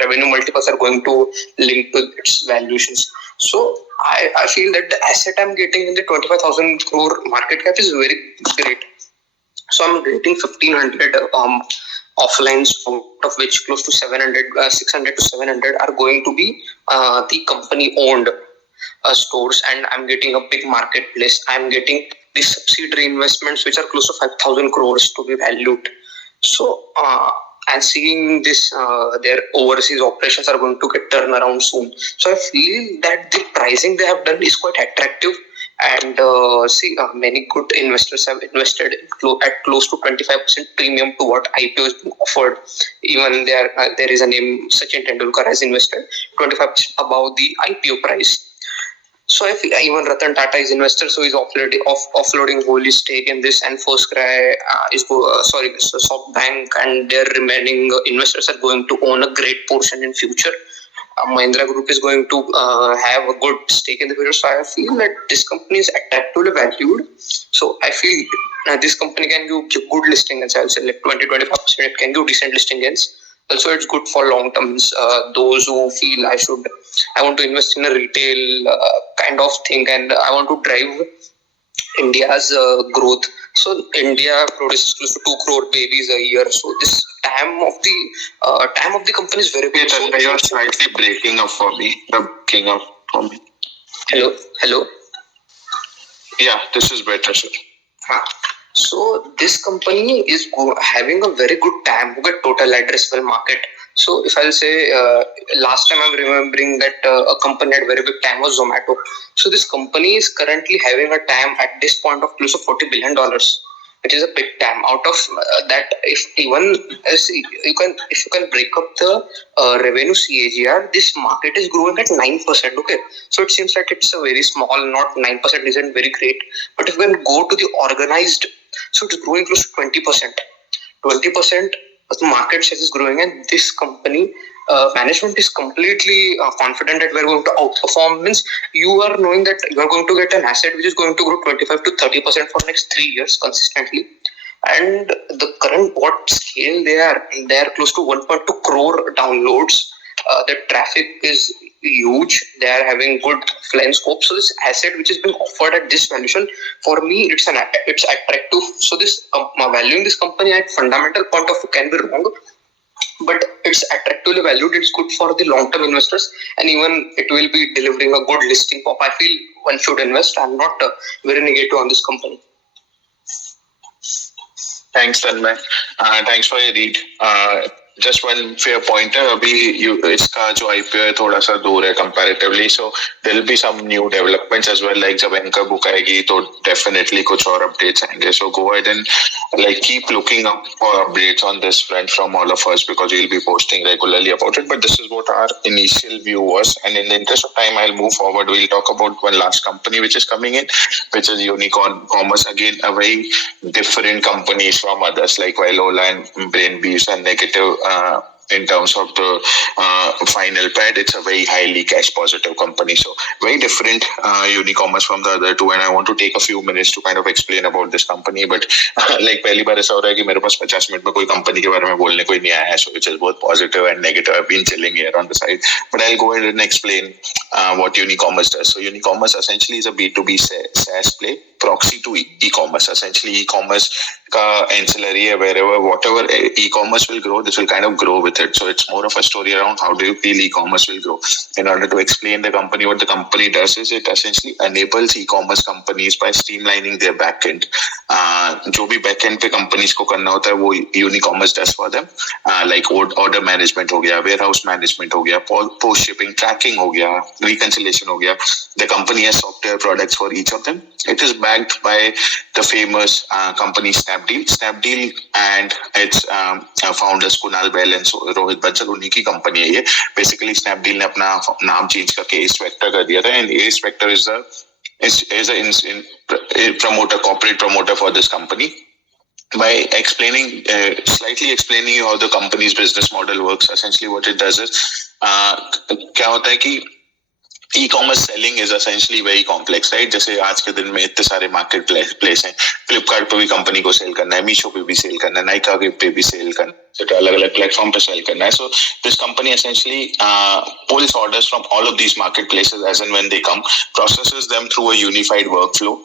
revenue multiples are going to link to its valuations. So I feel that the asset I'm getting in the 25,000 crore market cap is very great. So I'm getting 1,500 offlines, out of which close to 600 to 700 are going to be the company owned stores, and I'm getting a big marketplace. I'm getting the subsidiary investments which are close to 5,000 crores to be valued. So and seeing this, their overseas operations are going to get turned around soon. So I feel that the pricing they have done is quite attractive. And many good investors have invested at close to 25% premium to what IPO is being offered. Even there is a name, Sachin Tendulkar has invested 25% above the IPO price. So if even Ratan Tata is investor, so he's offloading wholly stake in this, and Firstcry SoftBank and their remaining investors are going to own a great portion in future. Mahindra Group is going to have a good stake in the future. So I feel that this company is attractively valued. So I feel this company can give good listing gains. I'll say like 20-25%. It can give decent listing gains. Also, it's good for long terms. Those who feel I want to invest in a retail kind of thing, and I want to drive India's growth. So India produces close to 2 crore babies a year. So this TAM of the company is very big. So you are slightly breaking up for me. Breaking up for me. Hello. Yeah, this is better, sir. So this company is having a very good TAM, total addressable market. So if I'll say last time I'm remembering that a company had very big TAM was Zomato. So this company is currently having a TAM at this point of close to $40 billion, which is a big TAM. Out of that, if you can break up the revenue CAGR, this market is growing at 9%. Okay, so it seems like it's a very small, not 9% isn't very great. But if we can go to the organized, so it's growing close to 20%. 20%. The market size is growing, and this company management is completely confident that we're going to outperform. Means you are knowing that you are going to get an asset which is going to grow 25 to 30% for next 3 years consistently. And the current what scale they are close to 1.2 crore downloads. The traffic is huge. They are having good flying scope. So this asset which is being offered at this valuation, for me it's attractive. So this valuing this company at fundamental point of view can be wrong, but it's attractively valued. It's good for the long-term investors, and even it will be delivering a good listing pop. I feel one should invest. I'm not very negative on this company. Thanks, Tanmay. Thanks for your read. Just one fair pointer. अभी इसका जो IPO है थोड़ा सा दूर है comparatively, so there will be some new developments as well. Like जब anchor book आएगी तो definitely कुछ और updates आएंगे. So go ahead and like keep looking up for updates on this front from all of us, because we'll be posting regularly about it. But this is what our initial view was, and in the interest of time, I'll move forward. We'll talk about one last company which is coming in, which is Unicommerce. Again, a very different company from others, like while Ola and Brain Bees are negative in terms of the final pad, it's a very highly cash positive company. So very different Unicommerce from the other two, and I want to take a few minutes to kind of explain about this company. But like पहली बार ऐसा हो रहा है कि मेरे पास 50 minute में कोई company के बारे में बोलने कोई नहीं आया है, so which is both positive and negative. I've been chilling here on the side, but I'll go ahead and explain what Unicommerce does. So Unicommerce essentially is a B2B SaaS play, proxy to e-commerce. Essentially e-commerce ka ancillary hai, wherever whatever e-commerce will grow, this will kind of grow with it. So it's more of a story around how do you feel e-commerce will grow. In order to explain the company, what the company does is it essentially enables e-commerce companies by streamlining their backend. जो भी backend पे companies को करना होता है वो Unicommerce does for them. Like order management हो गया, warehouse management हो गया, post shipping tracking हो गया, reconciliation हो गया. The company has software products for each of them. It is backed by the famous company Snapdeal and its founders Kunal Bell and Rohit Bansal. उन्हीं की company है ये. Basically Snapdeal ने अपना नाम change करके Ace Vector कर दिया था, and Ace Vector is a promoter, corporate promoter for this company. by slightly explaining you how the company's business model works. Essentially what it does is क्या होता है कि e-commerce selling is essentially very complex, right? जैसे आज के दिन में इतने सारे मार्केट प्लेस हैं, फ्लिपकार्ट पे भी कंपनी को सेल करना है, मीशो पे भी सेल करना है, नाइका पे भी सेल करना है, तो अलग अलग प्लेटफॉर्म पे सेल करना है. So this company essentially pulls orders from all of these marketplaces as and when they come, processes them through a unified workflow,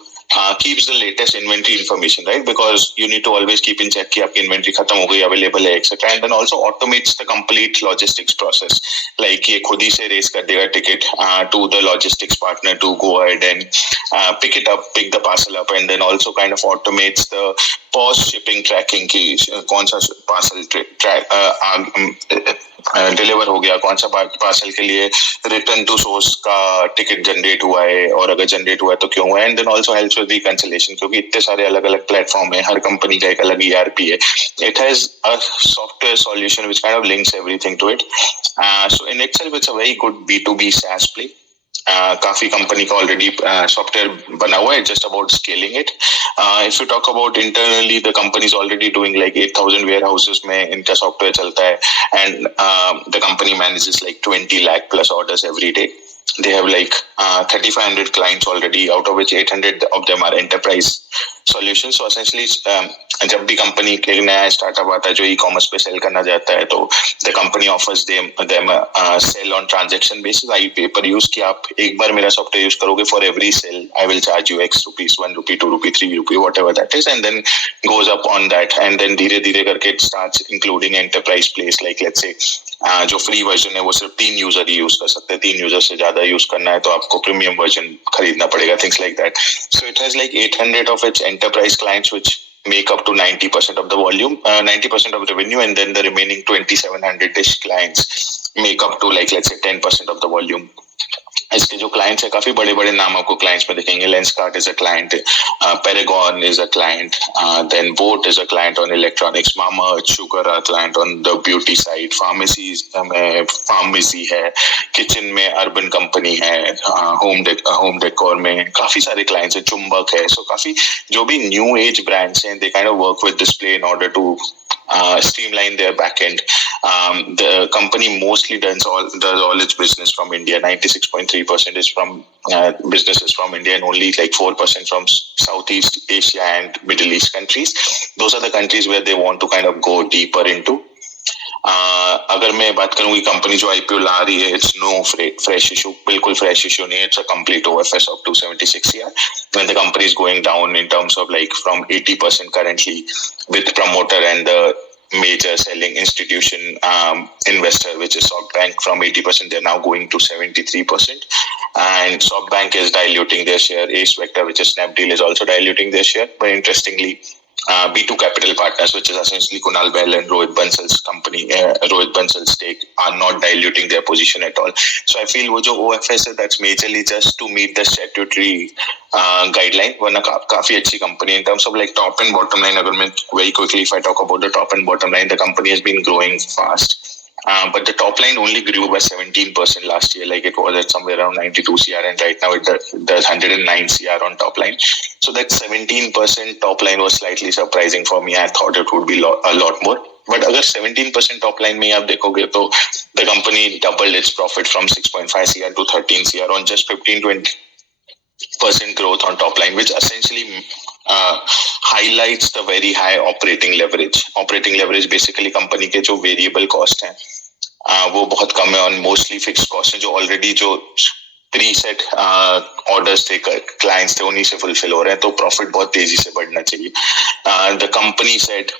keeps the latest inventory information, right? Because you need to always keep in check कि आपकी inventory खत्म हो गई, available है, etc. And then also automates the complete logistics process. Like ये खुद ही से raise कर देगा ticket to the logistics partner to go ahead and pick the parcel up, and then also kind of automates the post shipping tracking की कौन सा parcel deliver हो गया, कौन सा पार्सल के लिए रिटर्न टू सोर्स का टिकट जनरेट हुआ है, और अगर जनरेट हुआ है तो क्यों हुआ है. And then also helps with reconciliation, क्योंकि इतने सारे अलग अलग प्लेटफॉर्म है, हर कंपनी का एक अलग ERP है. It has a software solution which kind of links everything to it. So in itself it's a very good B2B SaaS play. काफी कंपनी का ऑलरेडी सॉफ्टवेयर बना हुआ है, just about scaling it. If you talk about internally, the company is already doing like 8,000 warehouses में इनका software चलता है, and the company manages like 20 lakh plus orders every day. They have like 3,500 clients already, out of which 800 of them are enterprise solutions. So essentially जब भी company एक नया startup आता है जो ई-कॉमर्स पे सेल करना चाहता है, तो the company offers them sale on transaction basis. I pay per use कि आप एक बार मेरा सॉफ्टवेयर यूज करोगे, for every sale I will charge you X rupees, 1 rupee, 2 rupee, 3 rupee, whatever that is, and then goes up on that, and then धीरे धीरे करके it starts including enterprise place. Like let's say जो free version है वो सिर्फ 3 user ही use कर सकते हैं, 3 यूजर से ज्यादा यूज करना है तो आपको प्रीमियम वर्जन खरीदना पड़ेगा, things like that. So it has like 800 of its enterprise clients which make up to 90% of the volume, 90% of revenue, and then the remaining 2,700-ish clients make up to like let's say 10% of the volume. इसके जो clients है काफी बड़े बड़े नाम आपको clients में दिखेंगे. Lenskart is a client, Paragon is a client, then boAt is a client on electronics, Mamaearth, Sugar a client on the beauty side, pharmacy में फार्मेसी है, किचन में अर्बन कंपनी है, होम डेकोर में काफी सारे clients है, चुंबक है. सो काफी जो भी न्यू एज ब्रांड्स हैं, they kind of work with display in order to streamline their backend. The company mostly does all its business from India. 96.3% is from businesses from India, and only like 4% from Southeast Asia and Middle East countries. Those are the countries where they want to kind of go deeper into. अगर मैं बात करूँ कि company जो IPO ला रही है, it's no fresh issue, बिल्कुल fresh issue नहीं है. It's a complete OFS of 276 CR when the company is going down in terms of like from 80% currently with promoter and the major selling institution investor, which is SoftBank. From 80% they're now going to 73%, and SoftBank is diluting their share. Ace Vector, which is Snapdeal, is also diluting their share. But interestingly, B2 Capital Partners, which is essentially Kunal Behl and Rohit Bansal's company, Rohit Bansal's stake, are not diluting their position at all. So I feel वो जो OFS है, that's majorly just to meet the statutory guideline. वरना काफी अच्छी company in terms of like top and bottom line. अगर मैं very quickly if I talk about the top and bottom line, the company has been growing fast. But the top line only grew by 17% last year. Like it was at somewhere around 92 CR, and right now it does 109 CR on top line. So that 17% top line was slightly surprising for me. I thought it would be a lot more. But अगर 17% top line में आप देखोगे तो the company doubled its profit from 6.5 CR to 13 CR on just 15-20% growth on top line, which essentially highlights the very high operating leverage. Operating leverage basically company के जो variable cost हैं वो बहुत कम है, और मोस्टली फिक्स्ड कॉस्ट है जो already जो प्रीसेट ऑर्डर्स थे, क्लाइंट्स थे, उन्हीं से फुलफिल हो रहे हैं, तो प्रॉफिट बहुत तेजी से बढ़ना चाहिए. The company said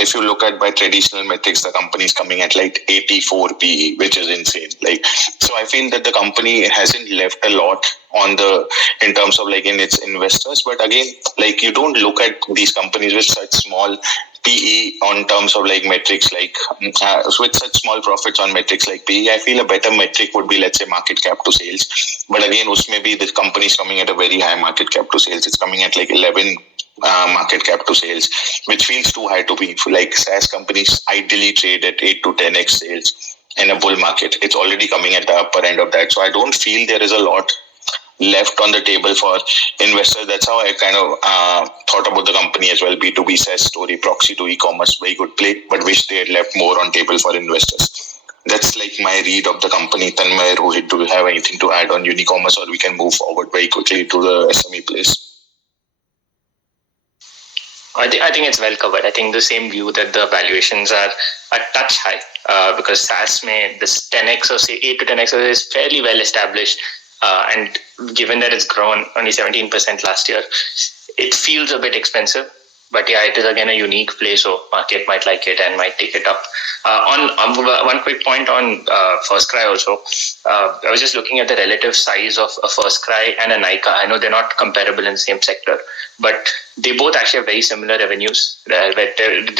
if you look at by traditional metrics, the company is coming at like 84 PE, which is insane. Like, so I feel that the company hasn't left a lot on in terms of like in its investors. But again, like you don't look at these companies with such small PE on terms of like metrics, like with such small profits on metrics like PE. I feel a better metric would be, let's say, market cap to sales. But again, usme bhi the company is coming at a very high market cap to sales. It's coming at like 11 market cap to sales, which feels too high to be. Like SaaS companies ideally trade at 8 to 10x sales in a bull market. It's already coming at the upper end of that. So I don't feel there is a lot left on the table for investors. That's how I kind of thought about the company as well. B2B SaaS story, proxy to e-commerce, very good play, but wish they had left more on table for investors. That's like my read of the company. Tanmay, Rohit, do you have anything to add on Unicommerce, or we can move forward very quickly to the SME place? I think it's well covered. I think the same view that the valuations are a touch high because SaaS this 10x or say 8 to 10x is fairly well established, and given that it's grown only 17% last year, it feels a bit expensive. But yeah, it is again a unique play, so market might like it and might take it up. On one quick point on Firstcry also, I was just looking at the relative size of a Firstcry and a Nykaa. I know they're not comparable in the same sector, but they both actually have very similar revenues,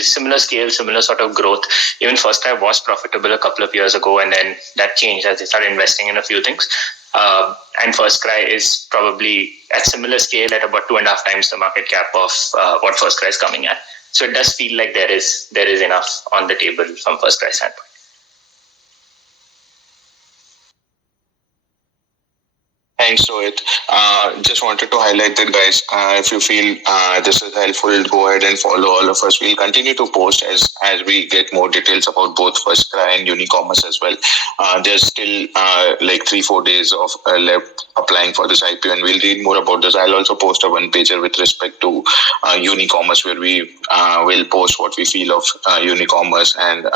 similar scale, similar sort of growth. Even Firstcry was profitable a couple of years ago, and then that changed as they started investing in a few things. And Firstcry is probably at similar scale at about 2.5 times the market cap of what Firstcry is coming at. So it does feel like there is enough on the table from Firstcry standpoint. Thanks, Rohit. Just wanted to highlight that, guys. If you feel this is helpful, go ahead and follow all of us. We'll continue to post as we get more details about both Firstcry and Unicommerce as well. There's still like 3-4 days of left applying for this IPO, and we'll read more about this. I'll also post a one-pager with respect to Unicommerce, where we will post what we feel of Unicommerce, and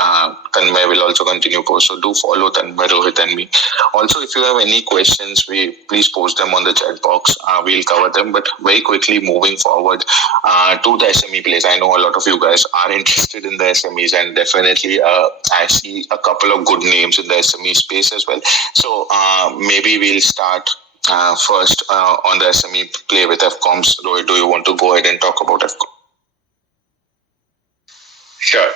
Tanmay will also continue post. So do follow Tanmay, Rohit, and me. Also, if you have any questions, please post them on the chat box. We'll cover them. But very quickly, moving forward to the SME place. I know a lot of you guys are interested in the SMEs, and definitely I see a couple of good names in the SME space as well. So maybe we'll start first on the SME play with Afcoms. Rohit, do you want to go ahead and talk about Afcom? Sure.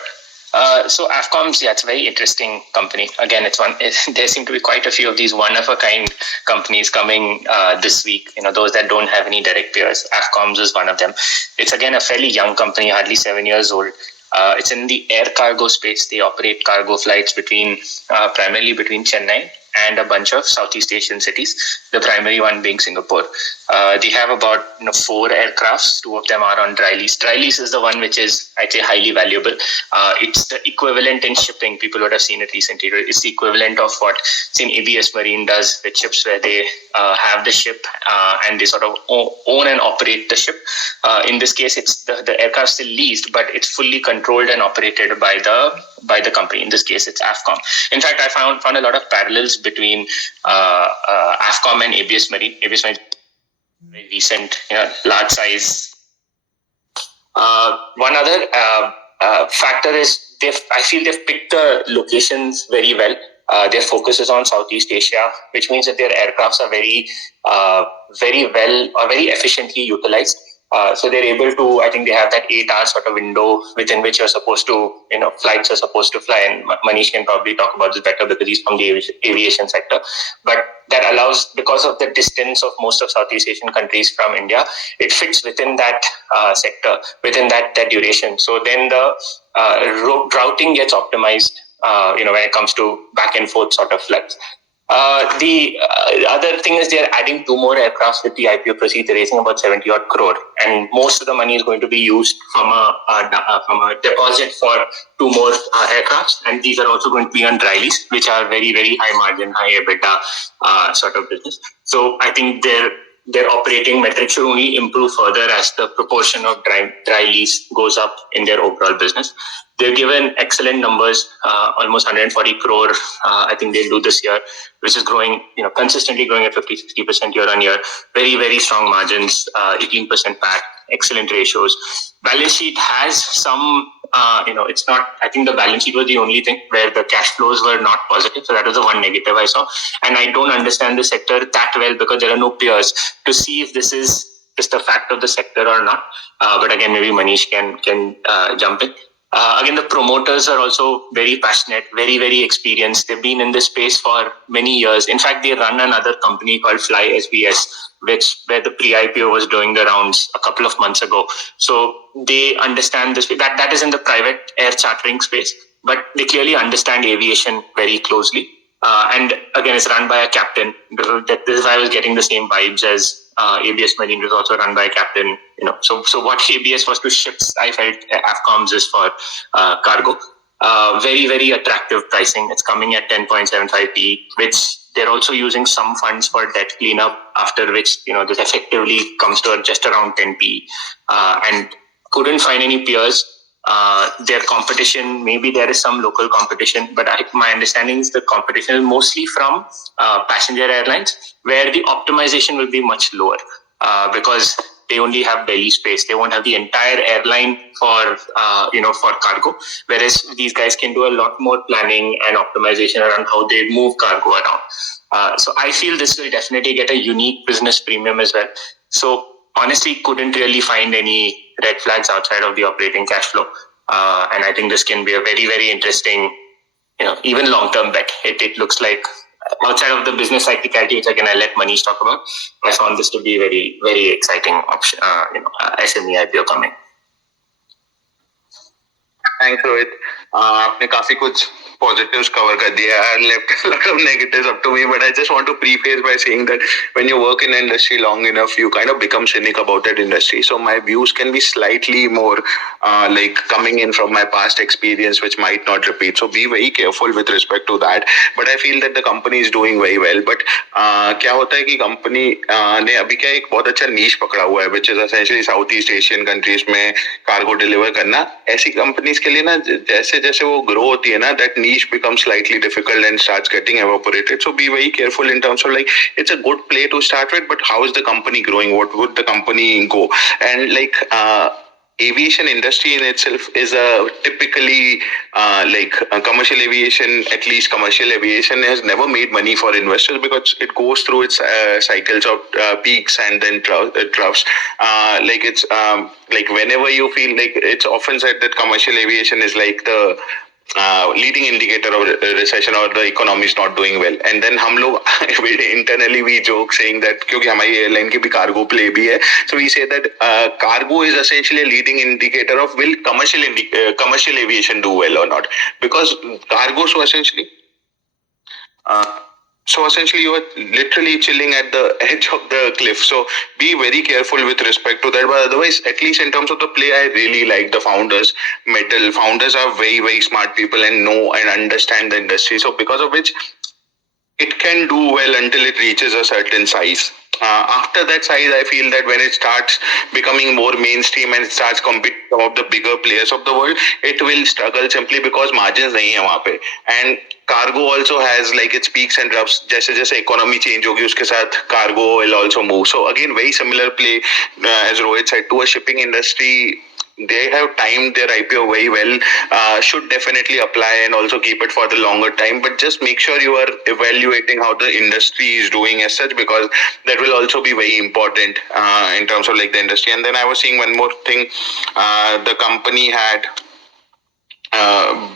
So Afcom's, it's a very interesting company. Again, there seem to be quite a few of these one-of-a-kind companies coming this week. Those that don't have any direct peers. Afcom's is one of them. It's again a fairly young company, hardly 7 years old. It's in the air cargo space. They operate cargo flights primarily between Chennai and a bunch of Southeast Asian cities, the primary one being Singapore. They have about 4 aircrafts. 2 of them are on dry lease. Dry lease is the one which is, I'd say, highly valuable. It's the equivalent in shipping. People would have seen it recently. It's the equivalent of what ABS Marine does with ships, where they have the ship and they sort of own and operate the ship. In this case, it's the aircraft still leased, but it's fully controlled and operated by the company. In this case, it's Afcom. In fact, I found a lot of parallels between Afcom and ABS Marine. ABS Marine, very recent, large size. One other factor is I feel they've picked the locations very well. Their focus is on Southeast Asia, which means that their aircrafts are very well or very efficiently utilized. So they're able to, I think they have that 8-hour sort of window within which you're supposed to, flights are supposed to fly. And Manish can probably talk about this better because he's from the aviation sector. But that allows, because of the distance of most of Southeast Asian countries from India, it fits within that sector, within that duration. So then the routing gets optimized, when it comes to back and forth sort of flights. The other thing is they're adding 2 more aircrafts with the IPO proceeds. They're raising about 70 odd crore, and most of the money is going to be used from a deposit for 2 more aircrafts, and these are also going to be on dry lease, which are very, very high margin, high EBITDA sort of business. So I think their operating metrics should only improve further as the proportion of dry lease goes up in their overall business. They've given excellent numbers, almost 140 crore. I think they'll do this year, which is growing, consistently growing at 50-60% year on year. Very, very strong margins, 18% PAT, excellent ratios. Balance sheet has some, it's not, I think the balance sheet was the only thing where the cash flows were not positive. So that was the one negative I saw. And I don't understand the sector that well because there are no peers to see if this is just a fact of the sector or not. But again, maybe Manish can jump in. Again, the promoters are also very passionate, very, very experienced. They've been in this space for many years. In fact, they run another company called Fly SBS, where the pre-IPO was doing the rounds a couple of months ago. So they understand this. That is in the private air chartering space, but they clearly understand aviation very closely. And again, it's run by a captain. This is why I was getting the same vibes as ABS Marine was also run by a captain. So what ABS was to ships, I felt Afcoms is for cargo. Very, very attractive pricing. It's coming at 10.75p, which they're also using some funds for debt cleanup, after which, this effectively comes to just around 10p. And couldn't find any peers. Their competition, maybe there is some local competition, but my understanding is the competition is mostly from passenger airlines, where the optimization will be much lower because they only have belly space. They won't have the entire airline for cargo, whereas these guys can do a lot more planning and optimization around how they move cargo around. So I feel this will definitely get a unique business premium as well. So honestly, couldn't really find any red flags outside of the operating cash flow. And I think this can be a very, very interesting, even long-term bet. It looks like outside of the business cyclicality, which again, I'll let Manish talk about, I found this to be very, very exciting option, SME IPO coming. Thanks, Rohit. आपने काफी कुछ positives cover कर दिया. I left a lot of negatives up to me, but I just want to preface by saying that when you work in the industry long enough, you kind of become cynic about that industry. So my views can be slightly more like coming in from my past experience, which might not repeat. So be very careful with respect to that. But I feel that the company is doing very well. But क्या होता है कि company ने अभी क्या एक बहुत अच्छा niche पकड़ा हुआ है, which is essentially Southeast Asian countries में cargo deliver करना. ऐसी companies के लिए ना जैसे जैसे वो grow होती है ना, that niche becomes slightly difficult and starts getting evaporated. So be very careful in terms of like, it's a good play to start with, but how is the company growing? What would the company go? And like aviation industry in itself is a typically commercial aviation, at least commercial aviation has never made money for investors because it goes through its cycles of peaks and then troughs. Like whenever you feel like, it's often said that commercial aviation is like the leading indicator of recession or the economy is not doing well. And then हम लोग internally we joke saying that क्योंकि हमारी airline की भी cargo play भी है, so we say that cargo is essentially a leading indicator of will commercial aviation do well or not, because cargo so essentially you are literally chilling at the edge of the cliff. So be very careful with respect to that. But otherwise, at least in terms of the play, I really like the founders. Founders are very, very smart people and know and understand the industry. So because of which it can do well until it reaches a certain size. After that size, I feel that when it starts becoming more mainstream and it starts competing with some of the bigger players of the world, it will struggle simply because margins नहीं है वहाँ पे. And cargo also has like its peaks and troughs. जैसे जैसे economy change होगी उसके साथ cargo will also move. So again, very similar play as Rohit said to a shipping industry. They have timed their IPO very well, should definitely apply and also keep it for the longer time, but just make sure you are evaluating how the industry is doing as such, because that will also be very important in terms of like the industry. And then I was seeing one more thing, the company had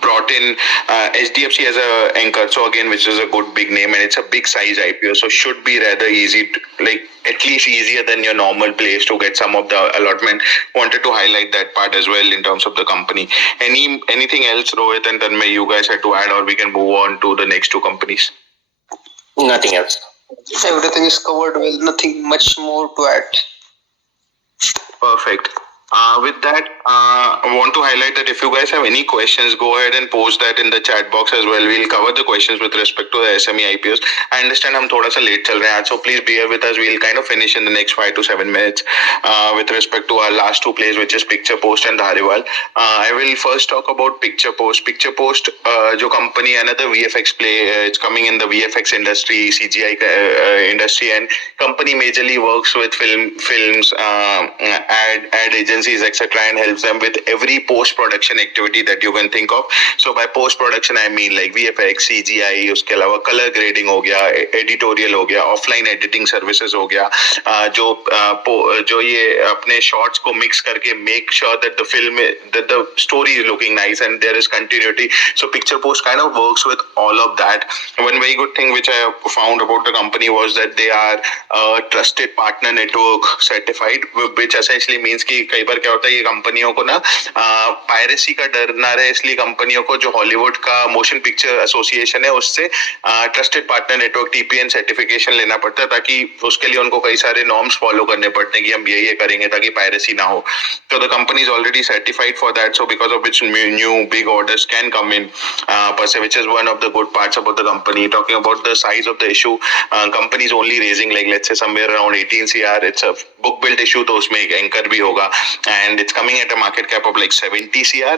brought in HDFC as a anchor, so again, which is a good big name, and it's a big size IPO, so should be rather easy to, like at least easier than your normal place to get some of the allotment. Wanted to highlight that part as well in terms of the company. Anything else, Rohit and Tanmay, you guys had to add, or we can move on to the next two companies? Nothing else. Everything is covered well. Nothing much more to add. Perfect. With that, I want to highlight that if you guys have any questions, go ahead and post that in the chat box as well. We'll cover the questions with respect to the SME IPOs. I understand हम थोड़ा सा late चल रहे हैं, so please bear with us. We'll kind of finish in the next 5 to 7 minutes with respect to our last two plays, which is Picture Post and Dhariwal. I will first talk about Picture Post. Picture Post, जो company, another VFX play. It's coming in the VFX industry, CGI industry, and company majorly works with films, ad agencies, etc., and helps them with every post-production activity that you can think of. So by post-production, I mean like VFX, CGI, उसके अलावा color grading हो गया, editorial हो गया, offline editing services हो गया, जो ये अपने shots को mix करके make sure that the film, that the story is looking nice and there is continuity. So Picture Post kind of works with all of that. One very good thing which I found about the company was that they are a trusted partner network certified, which essentially means कि कई बार क्या होता है, ये कंपनियों को ना piracy का डर ना रहे, इसलिए कंपनियों को जो हॉलीवुड का मोशन पिक्चर एसोसिएशन है उससे trusted partner network TPN certification लेना पड़ता है, ताकि उसके लिए उनको कई सारे नॉर्म्स फॉलो करने पड़ते हैं कि हम ये करेंगे ताकि पायरेसी ना हो. So the company is already certified for that, so because of which new big orders can come in per se, which is one of the good parts about the company. Talking about the size of the issue, company is only raising like let's say somewhere around 18 CR. It's a book built issue, तो उसमें एक anchor भी होगा, and it's coming at a market cap of like 70 CR.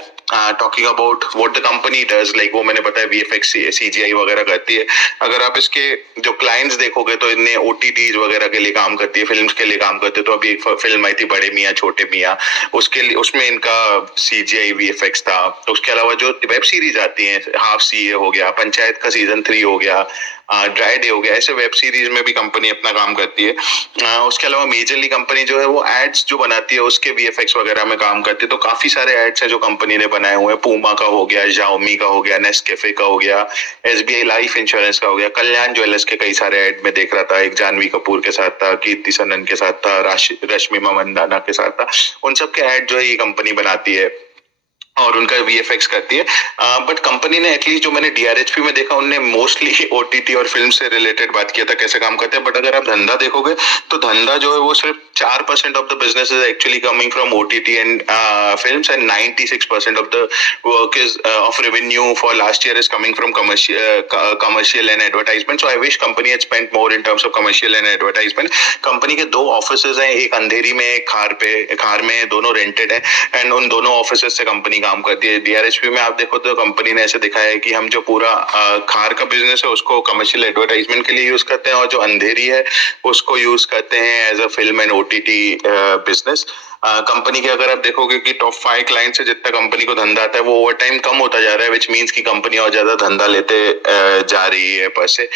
Talking about what the company does, like वो मैंने बताया VFX CGI वगैरह करती है. अगर आप इसके जो क्लाइंट्स देखोगे तो इनने OTTs वगैरह के लिए काम करती है, फिल्म्स के लिए काम करते हैं. तो अभी एक फिल्म आई थी बड़े मियाँ छोटे मियाँ, उसके लिए उसमें इनका CGI VFX था. उसके अलावा जो वेब सीरीज आती हैं, हाफ CA हो गया, पंचायत का सीजन 3 हो गया, ड्राई डे हो गया, ऐसे वेब सीरीज में भी कंपनी अपना काम करती है. उसके अलावा मेजरली कंपनी जो है वो एड्स जो बनाती है उसके VFX वगैरह में काम करती है. तो काफी सारे एड्स है जो कंपनी ने बनाए हुए हैं. पूमा का हो गया, Xiaomi का हो गया, नेस्कैफे का हो गया, SBI लाइफ इंश्योरेंस का हो गया, कल्याण ज्वेलर्स के कई सारे एड में देख रहा था. एक जानवी कपूर के साथ था, कीर्ति सनन के साथ था, रश्मिमा मंदाना के साथ था. उन सब के एड जो है ये कंपनी बनाती है और उनका VFX करती है. बट कंपनी ने एटलीस्ट जो मैंने DRHP में देखा, उनने मोस्टली OTT और फिल्म से रिलेटेड बात किया था कैसे काम करते हैं. बट अगर आप धंधा देखोगे तो धंधा जो है वो सिर्फ 4% of the business is actually coming from OTT and films, and 96% of the work is of revenue for last year is coming from commercial and advertisement. So I wish company had spent more in terms of commercial and advertisement. Company के 2 offices हैं, एक अंधेरी में, एक खार में, दोनों rented है, and उन दोनों ऑफिसेज से कंपनी काम करती है. DRHP में आप देखो तो कंपनी ने ऐसे दिखाया है कि हम जो पूरा खार का बिजनेस है उसको कमर्शियल एडवर्टाइजमेंट के लिए यूज करते हैं, और जो अंधेरी है उसको यूज करते हैं as a film and OTT business. Company के अगर आप देखोगे कि टॉप 5 क्लाइंट से जितना कंपनी को धंधा आता है वो ओवर टाइम कम होता जा रहा है, विच मीन्स की कंपनी और ज्यादा धंधा लेते जा रही है पर से.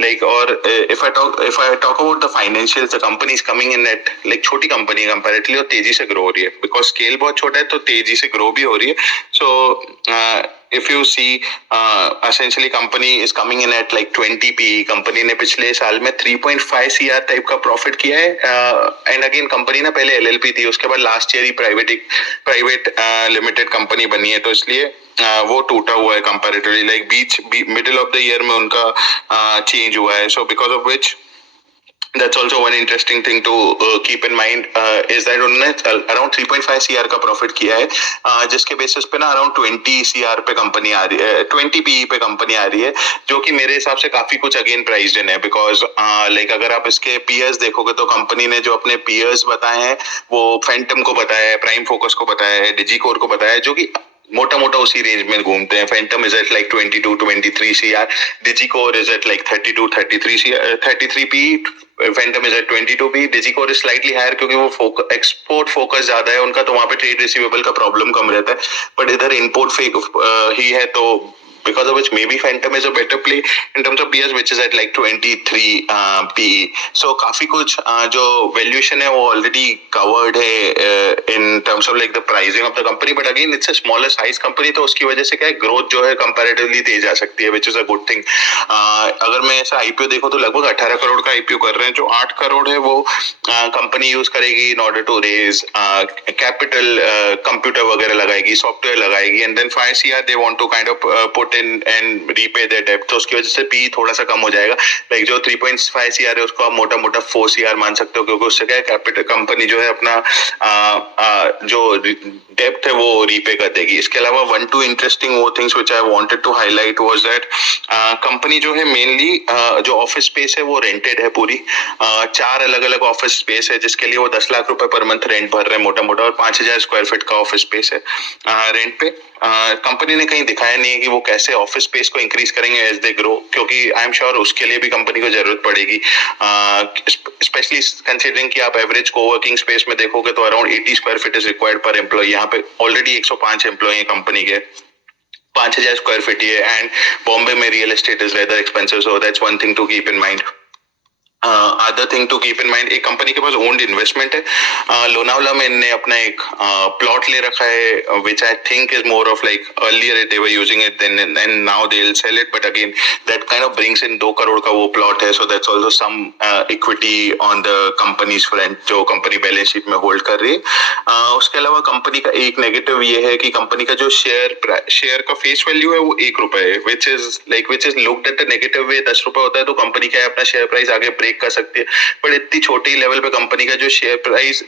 लाइक और if I talk about the financials, the company is coming in at like छोटी कंपनी कंपैरेटिवली और तेजी से ग्रो हो रही है, बिकॉज स्केल बहुत छोटा है तो तेजी से ग्रो भी हो रही है. सो if you see essentially company is coming in at like 20 PE. Company ने पिछले साल में 3.5 CR टाइप का प्रॉफिट किया है. एंड अगेन कंपनी ना पहले LLP थी, उसके बाद लास्ट ईयर ही प्राइवेट लिमिटेड कंपनी बनी है, तो इसलिए वो टूटा हुआ है comparatively. Like middle of the year में उनका चेंज हुआ है. So because of which that's also one interesting thing to keep in mind is that उन्होंने around 3.5 CR का प्रॉफिट किया है, जिसके बेसिस पे ना अराउंड 20 CR पे कंपनी आ रही है, 20 PE पे कंपनी आ रही है, जो कि मेरे हिसाब से काफी कुछ अगेन प्राइस्ड इन है. बिकॉज लाइक अगर आप इसके पीयर्स देखोगे तो कंपनी ने जो अपने पीयर्स बताए हैं वो फैंटम को बताया है, प्राइम फोकस को बताया है, डिजीकोर को बताया है, जो कि मोटा मोटा उसी रेंज में घूमते हैं. Phantom is at like 22-23 CR, Digicore is at like 33 PE, Phantom is at 22 PE. Digicore is slightly higher क्योंकि वो एक्सपोर्ट फोकस ज्यादा है उनका, तो वहां पे ट्रेड रिसीवेबल का प्रॉब्लम कम रहता है. बट इधर इम्पोर्ट ही है, तो because of which maybe Phantom is a better play in terms of peers, which is at like 23 PE. So काफी कुछ जो valuation है वो already covered है in terms of like the pricing of the company, but again it's a smaller size company, तो उसकी वजह से क्या है growth जो है comparatively तेज आ सकती है, which is a good thing. अगर मैं ऐसा IPO देखो तो लगभग 18 करोड़ का IPO कर रहे हैं, जो 8 करोड़ है वो कंपनी यूज करेगी in order to raise capital, computer वगैरह लगाएगी, सॉफ्टवेयर लगाएगी, and then 5 CR they want to kind of put and repay their debt. तो उसकी वजह से PE थोड़ा सा कम हो जाएगा. लाइक जो 3.5 CR है उसको आप मोटा मोटा 4 CR मान सकते हो, क्योंकि उससे क्या है कैपिटल कंपनी जो है अपना जो डेप्थ है वो रीपे कर देगी. इसके अलावा 1-2 इंटरेस्टिंग वो things which I wanted to highlight was that company जो है मेनली जो ऑफिस स्पेस है वो रेंटेड है पूरी. 4 अलग अलग ऑफिस स्पेस है जिसके लिए वो 10 लाख रुपए पर मंथ रेंट भर रहे हैं मोटा मोटा, और 5000 स्क्वायर फीट का ऑफिस स्पेस है रेंट पे. कंपनी ने कहीं दिखाया नहीं है कि वो कैसे ऑफिस स्पेस को इंक्रीज करेंगे एज दे ग्रो, क्योंकि आई एम श्योर उसके लिए भी कंपनी को जरूरत पड़ेगी, स्पेशली कंसीडरिंग कि आप एवरेज कोवर्किंग स्पेस में देखोगे तो around 80 square feet is required पर एम्प्लॉय. यहाँ पे ऑलरेडी 105 एम्प्लॉय है कंपनी के, 5000 स्क्वायर फीट ही है, एंड बॉम्बे में real estate is rather expensive, so that's one thing to keep in mind. Other thing to keep in mind, एक company के पास ओन्ड इन्वेस्टमेंट है लोनावला में, इनने अपना एक प्लॉट ले रखा है which I think is more of like earlier they were using it then and now they will sell it, but again that kind of brings in 2 crore का वो प्लॉट है, so that's also some equity on the company's front जो company balance sheet में hold कर रही है। उसके अलावा कंपनी का एक नेगेटिव ये है कि कंपनी का जो शेयर का फेस वैल्यू है वो 1 रुपए है, which is looked at the negative way. 10 रुपए होता है तो कंपनी क्या है अपना शेयर प्राइस आगे ब्रेक कर सकती है, बट इतनी छोटी लेवल पे कंपनी का जो शेयर प्राइस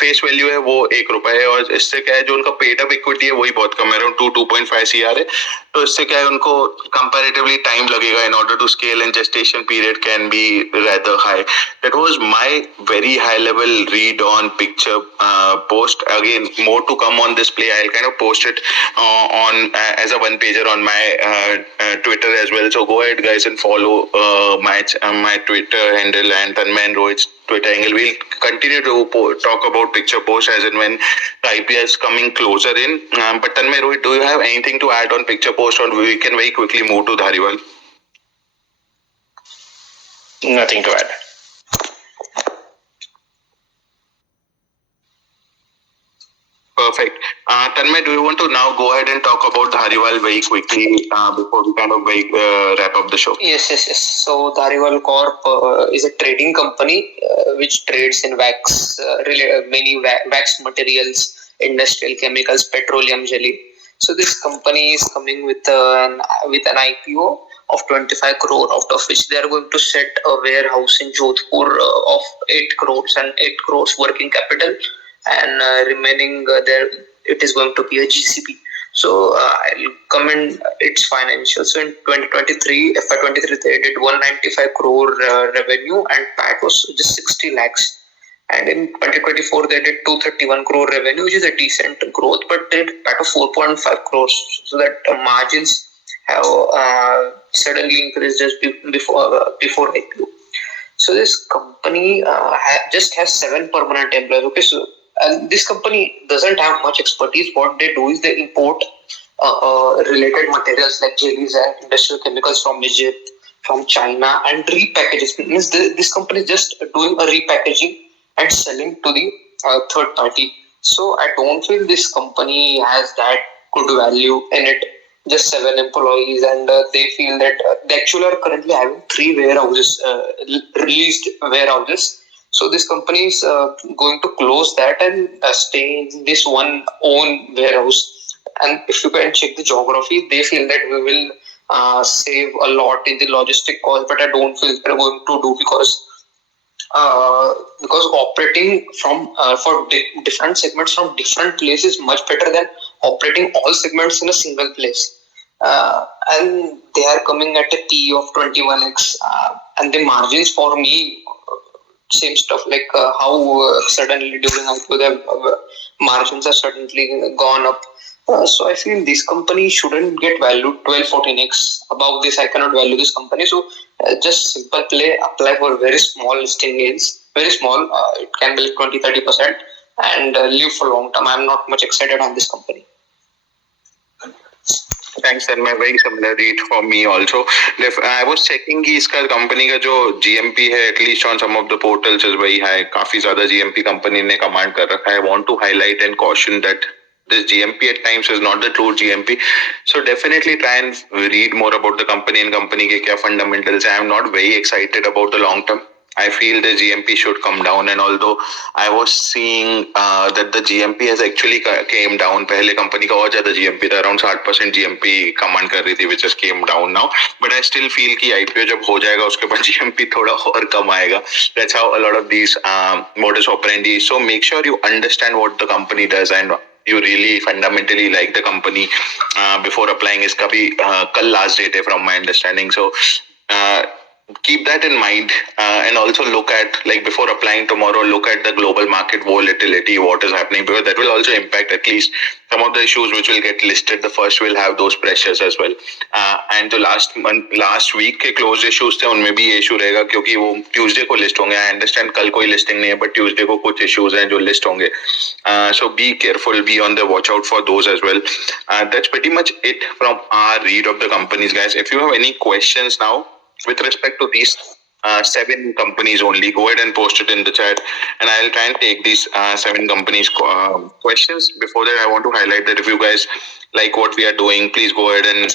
फेस वैल्यू है वो 1 रुपए है, और इससे क्या है जो उनका पेड अप इक्विटी है वही बहुत कम है, अराउंड 2.5 CR है, तो इससे क्या है उनको कंपैरेटिवली टाइम लगेगा in order to scale and gestation period can be rather high. That was my very high level read on picture post. Again, more to come on this play. I'll kind of post it on as a one pager on my Twitter as well. So go ahead guys and follow my Twitter handle and Tanmay and Rohit's Twitter angle. We'll continue to talk about picture post as and when the IPO is coming closer in. But Tanmay, Rohit, do you have anything to add on picture post, or we can very quickly move to Dhariwal? Nothing to add. Perfect. Tanmay, do you want to now go ahead and talk about Dhariwal very quickly before we kind of wrap up the show? Yes. So Dhariwal Corp is a trading company which trades in many wax materials, industrial chemicals, petroleum jelly. So this company is coming with an IPO of 25 crore, out of which they are going to set a warehouse in Jodhpur of 8 crores and 8 crores working capital, and remaining there it is going to be a GCP. So I'll comment its financials. So in 2023, FY23, they did 195 crore revenue and PAT was just 60 lakhs. And in 2024, they did 231 crore revenue, which is a decent growth, but they did PAT of 4.5 crores. So that margins have suddenly increased just before IPO. So this company just has 7 permanent employees. Okay, so this company doesn't have much expertise. What they do is they import related materials like jellies and industrial chemicals from Egypt, from China, and repackages. Means this company is just doing a repackaging and selling to the third party. So I don't feel this company has that good value in it. Just 7 employees, and they feel that they actually are currently having 3 warehouses, released warehouses. So this company is going to close that and stay in this one own warehouse. And if you can check the geography, they feel that we will save a lot in the logistic cost, but I don't feel they're going to do, because operating from for different segments from different places is much better than operating all segments in a single place. And they are coming at a P of 21x, and the margins for me same stuff like how suddenly during IPO the margins are suddenly gone up. So I feel this company shouldn't get valued 12-14x. Above this, I cannot value this company. So just simple play, apply for very small listing gains. Very small, it can be like 20-30%, and live for long term. I'm not much excited on this company. Thanks, and my very similar read for me also. I was checking कि इसका company का जो GMP है, at least on some of the portals is very high. काफी ज़्यादा GMP company ने command कर रखा है. I want to highlight and caution that this GMP at times is not the true GMP. So definitely try and read more about the company and company के क्या fundamentals. I am not very excited about the long term. I feel the GMP should come down, and although I was seeing that the GMP has actually came down. पहले company का और ज़्यादा GMP था, around 60% GMP command कर रही थी, which has came down now. But I still feel कि IPO जब हो जाएगा उसके बाद GMP थोड़ा और कम आएगा. That's how a lot of these modus operandi. So make sure you understand what the company does and you really fundamentally like the company before applying. इसका भी कल last date है from my understanding. So keep that in mind, and also look at, like, before applying tomorrow, look at the global market volatility, what is happening, because that will also impact at least some of the issues which will get listed. The first will have those pressures as well, and the last week के closed issues थे, उनमें भी ये issue रहेगा क्योंकि वो Tuesday को list होंगे. I understand कल कोई listing नहीं है, but Tuesday को कुछ issues हैं जो list होंगे. So be careful, be on the watch out for those as well. That's pretty much it from our read of the companies, guys. If you have any questions now with respect to these 7 companies only. Go ahead and post it in the chat, and I'll try and take these 7 companies questions. Before that, I want to highlight that if you guys like what we are doing, please go ahead and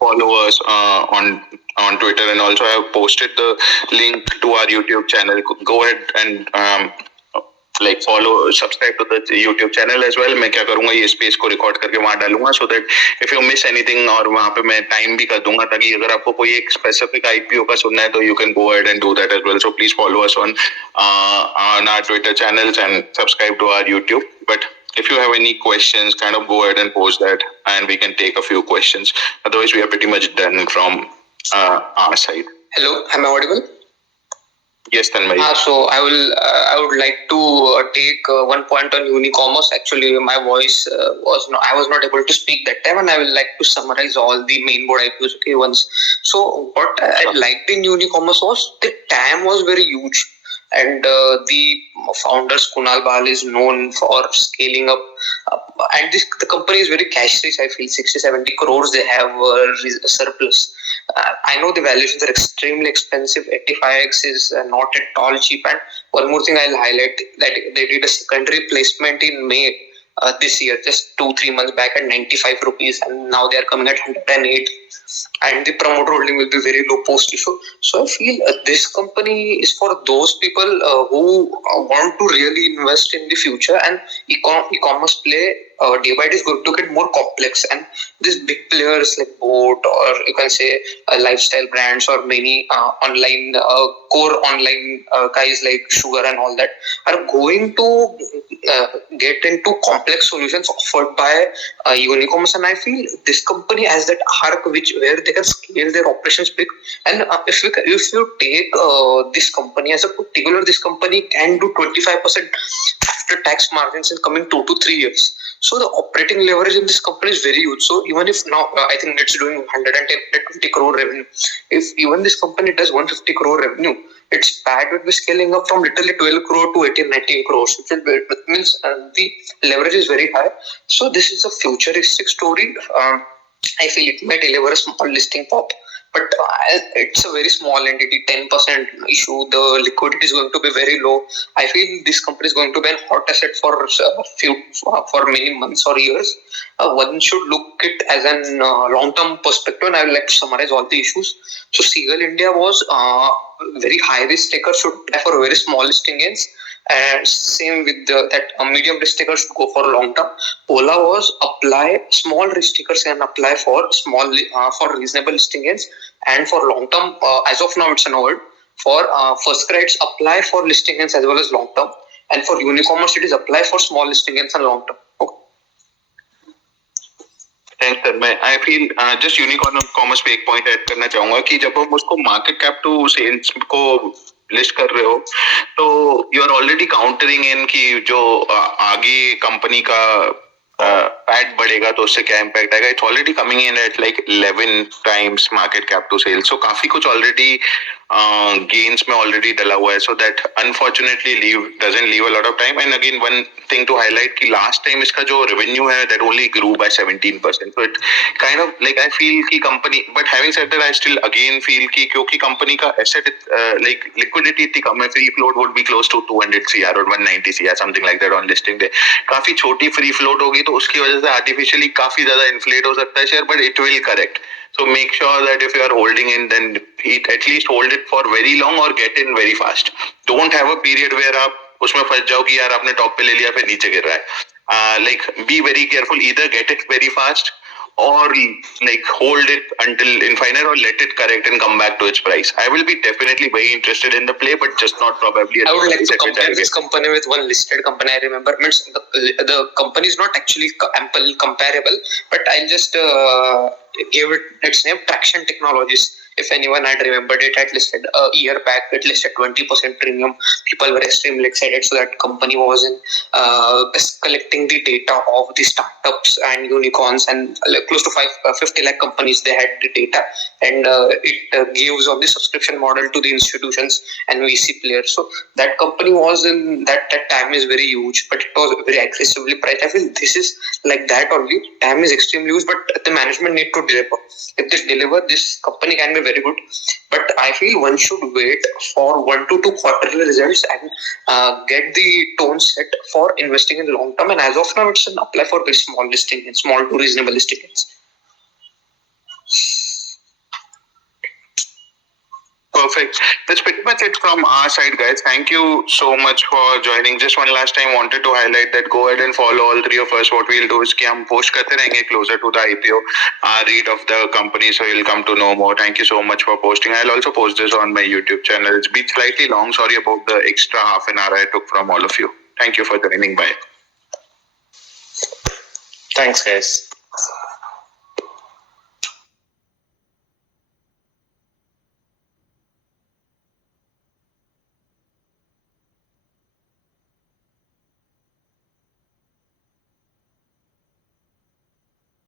follow us on Twitter, and also I have posted the link to our YouTube channel. Go ahead and like follow, subscribe to the YouTube channel as well. मैं क्या करूँगा, ये space को record करके वहाँ डालूंगा, so that if you miss anything, और वहाँ पे मैं टाइम भी कर दूंगा, ताकि अगर आपको कोई एक स्पेसिफिक IPO का सुनना है तो you can go ahead and do that as well. So please follow us on our Twitter channels and subscribe to our YouTube. But if you have any questions, kind of go ahead and post that, and we can take a few questions. Otherwise, we are pretty much done from our side. Hello, am I audible? Yes, Tanmay. So I would like to take one point on Unicommerce. Actually, my voice I was not able to speak that time, and I will like to summarize all the Mainboard IPOs. Okay, once. So what I liked in Unicommerce was the TAM was very huge, and the founders Kunal Bal is known for scaling up, and the company is very cash rich. I feel 60-70 crores they have surplus. I know the valuations are extremely expensive. 85x is not at all cheap. And one more thing I'll highlight, that they did a secondary placement in May this year, just 2-3 months back, at 95 rupees, and now they are coming at 108. And the promoter holding will be very low post issue. So I feel this company is for those people who want to really invest in the future, and e-commerce play day by day is going to get more complex, and these big players like Boat, or you can say lifestyle brands, or many online core online guys like Sugar and all that, are going to get into complex solutions offered by Unicommerce. And I feel this company has that arc where they can scale their operations big. And if you take this company as a particular, this company can do 25% after tax margins in coming 2 to 3 years. So the operating leverage in this company is very huge. So even if now I think it's doing 110-120 crore revenue, if even this company does 150 crore revenue, its PAT would be scaling up from literally 12 crore to 18-19 crores. Which means the leverage is very high. So this is a futuristic story. I feel it may deliver a small listing pop, but it's a very small entity, 10% issue. The liquidity is going to be very low. I feel this company is going to be a hot asset for many months or years. One should look it as a long-term perspective, and I would like to summarize all the issues. So Ceigall India was very high risk taker, should apply for very small listing gains. And same with that medium risk takers should go for long term. Ola was apply small risk takers and apply for for reasonable listing gains, and for long term. As of now, it's an word for Firstcry. It's apply for listing gains as well as long term, and for Unicommerce it is apply for small listing gains and long term. Okay. Thanks sir. I feel just Unicommerce पे एक point add करना चाहूँगा कि जब हम उसको market cap to sales को list कर रहे हो, तो यू आर ऑलरेडी काउंटरिंग इन कि जो आगे कंपनी का पैट बढ़ेगा तो उससे क्या इम्पैक्ट आएगा. It's already coming in at like 11 times market cap to sales. So काफी कुछ ऑलरेडी गेन्स में ऑलरेडी डला हुआ है. So that unfortunately doesn't leave a lot of time. And again one thing to highlight कि last time इसका जो revenue है that only grew by 17%. So it kind of like I feel कि company, but having said that I still again feel कि क्योंकि company का asset like liquidity इतनी कम है, free float would be close to 200 CR और 190 CR something like that on listing day. काफी छोटी फ्री फ्लोट होगी तो उसकी वजह से आर्टिफिशियली काफी ज्यादा इन्फ्लेट हो सकता है share, but it will correct. So make sure that if you are holding in, then at least hold it for very long or get in very fast. Don't have a period where आप उसमें फंस जाओ कि यार आपने top पे ले लिया फिर नीचे गिर रहा है. Like be very careful. Either get it very fast or like hold it until infinite or let it correct and come back to its price. I will be definitely very interested in the play, but just not probably. I would like to compare this company with one listed company. I remember the company is not actually comparable, but I'll just give it its name, Traction Technologies. If anyone had remembered, it had listed a year back. It listed 20% premium. People were extremely excited. So that company was in collecting the data of the startups and unicorns, and close to 50 lakh companies they had the data, and it gives on the subscription model to the institutions and VC players. So that company was in that time is very huge, but it was very aggressively priced. I feel this is like that only. Time is extremely huge, but the management need to deliver. If they deliver, this company can be very good. But I feel one should wait for 1 to 2 quarterly results and get the tone set for investing in long term. And as of now, it's an apply for very small listing and small to reasonable listings. Perfect. That's pretty much it from our side, guys. Thank you so much for joining. Just one last time, wanted to highlight that go ahead and follow all three of us. What we'll do is कि हम post करते रहेंगे closer to the IPO, our read of the company, so you'll come to know more. Thank you so much for posting. I'll also post this on my YouTube channel. It's been slightly long. Sorry about the extra half an hour I took from all of you. Thank you for joining. Bye. Thanks, guys.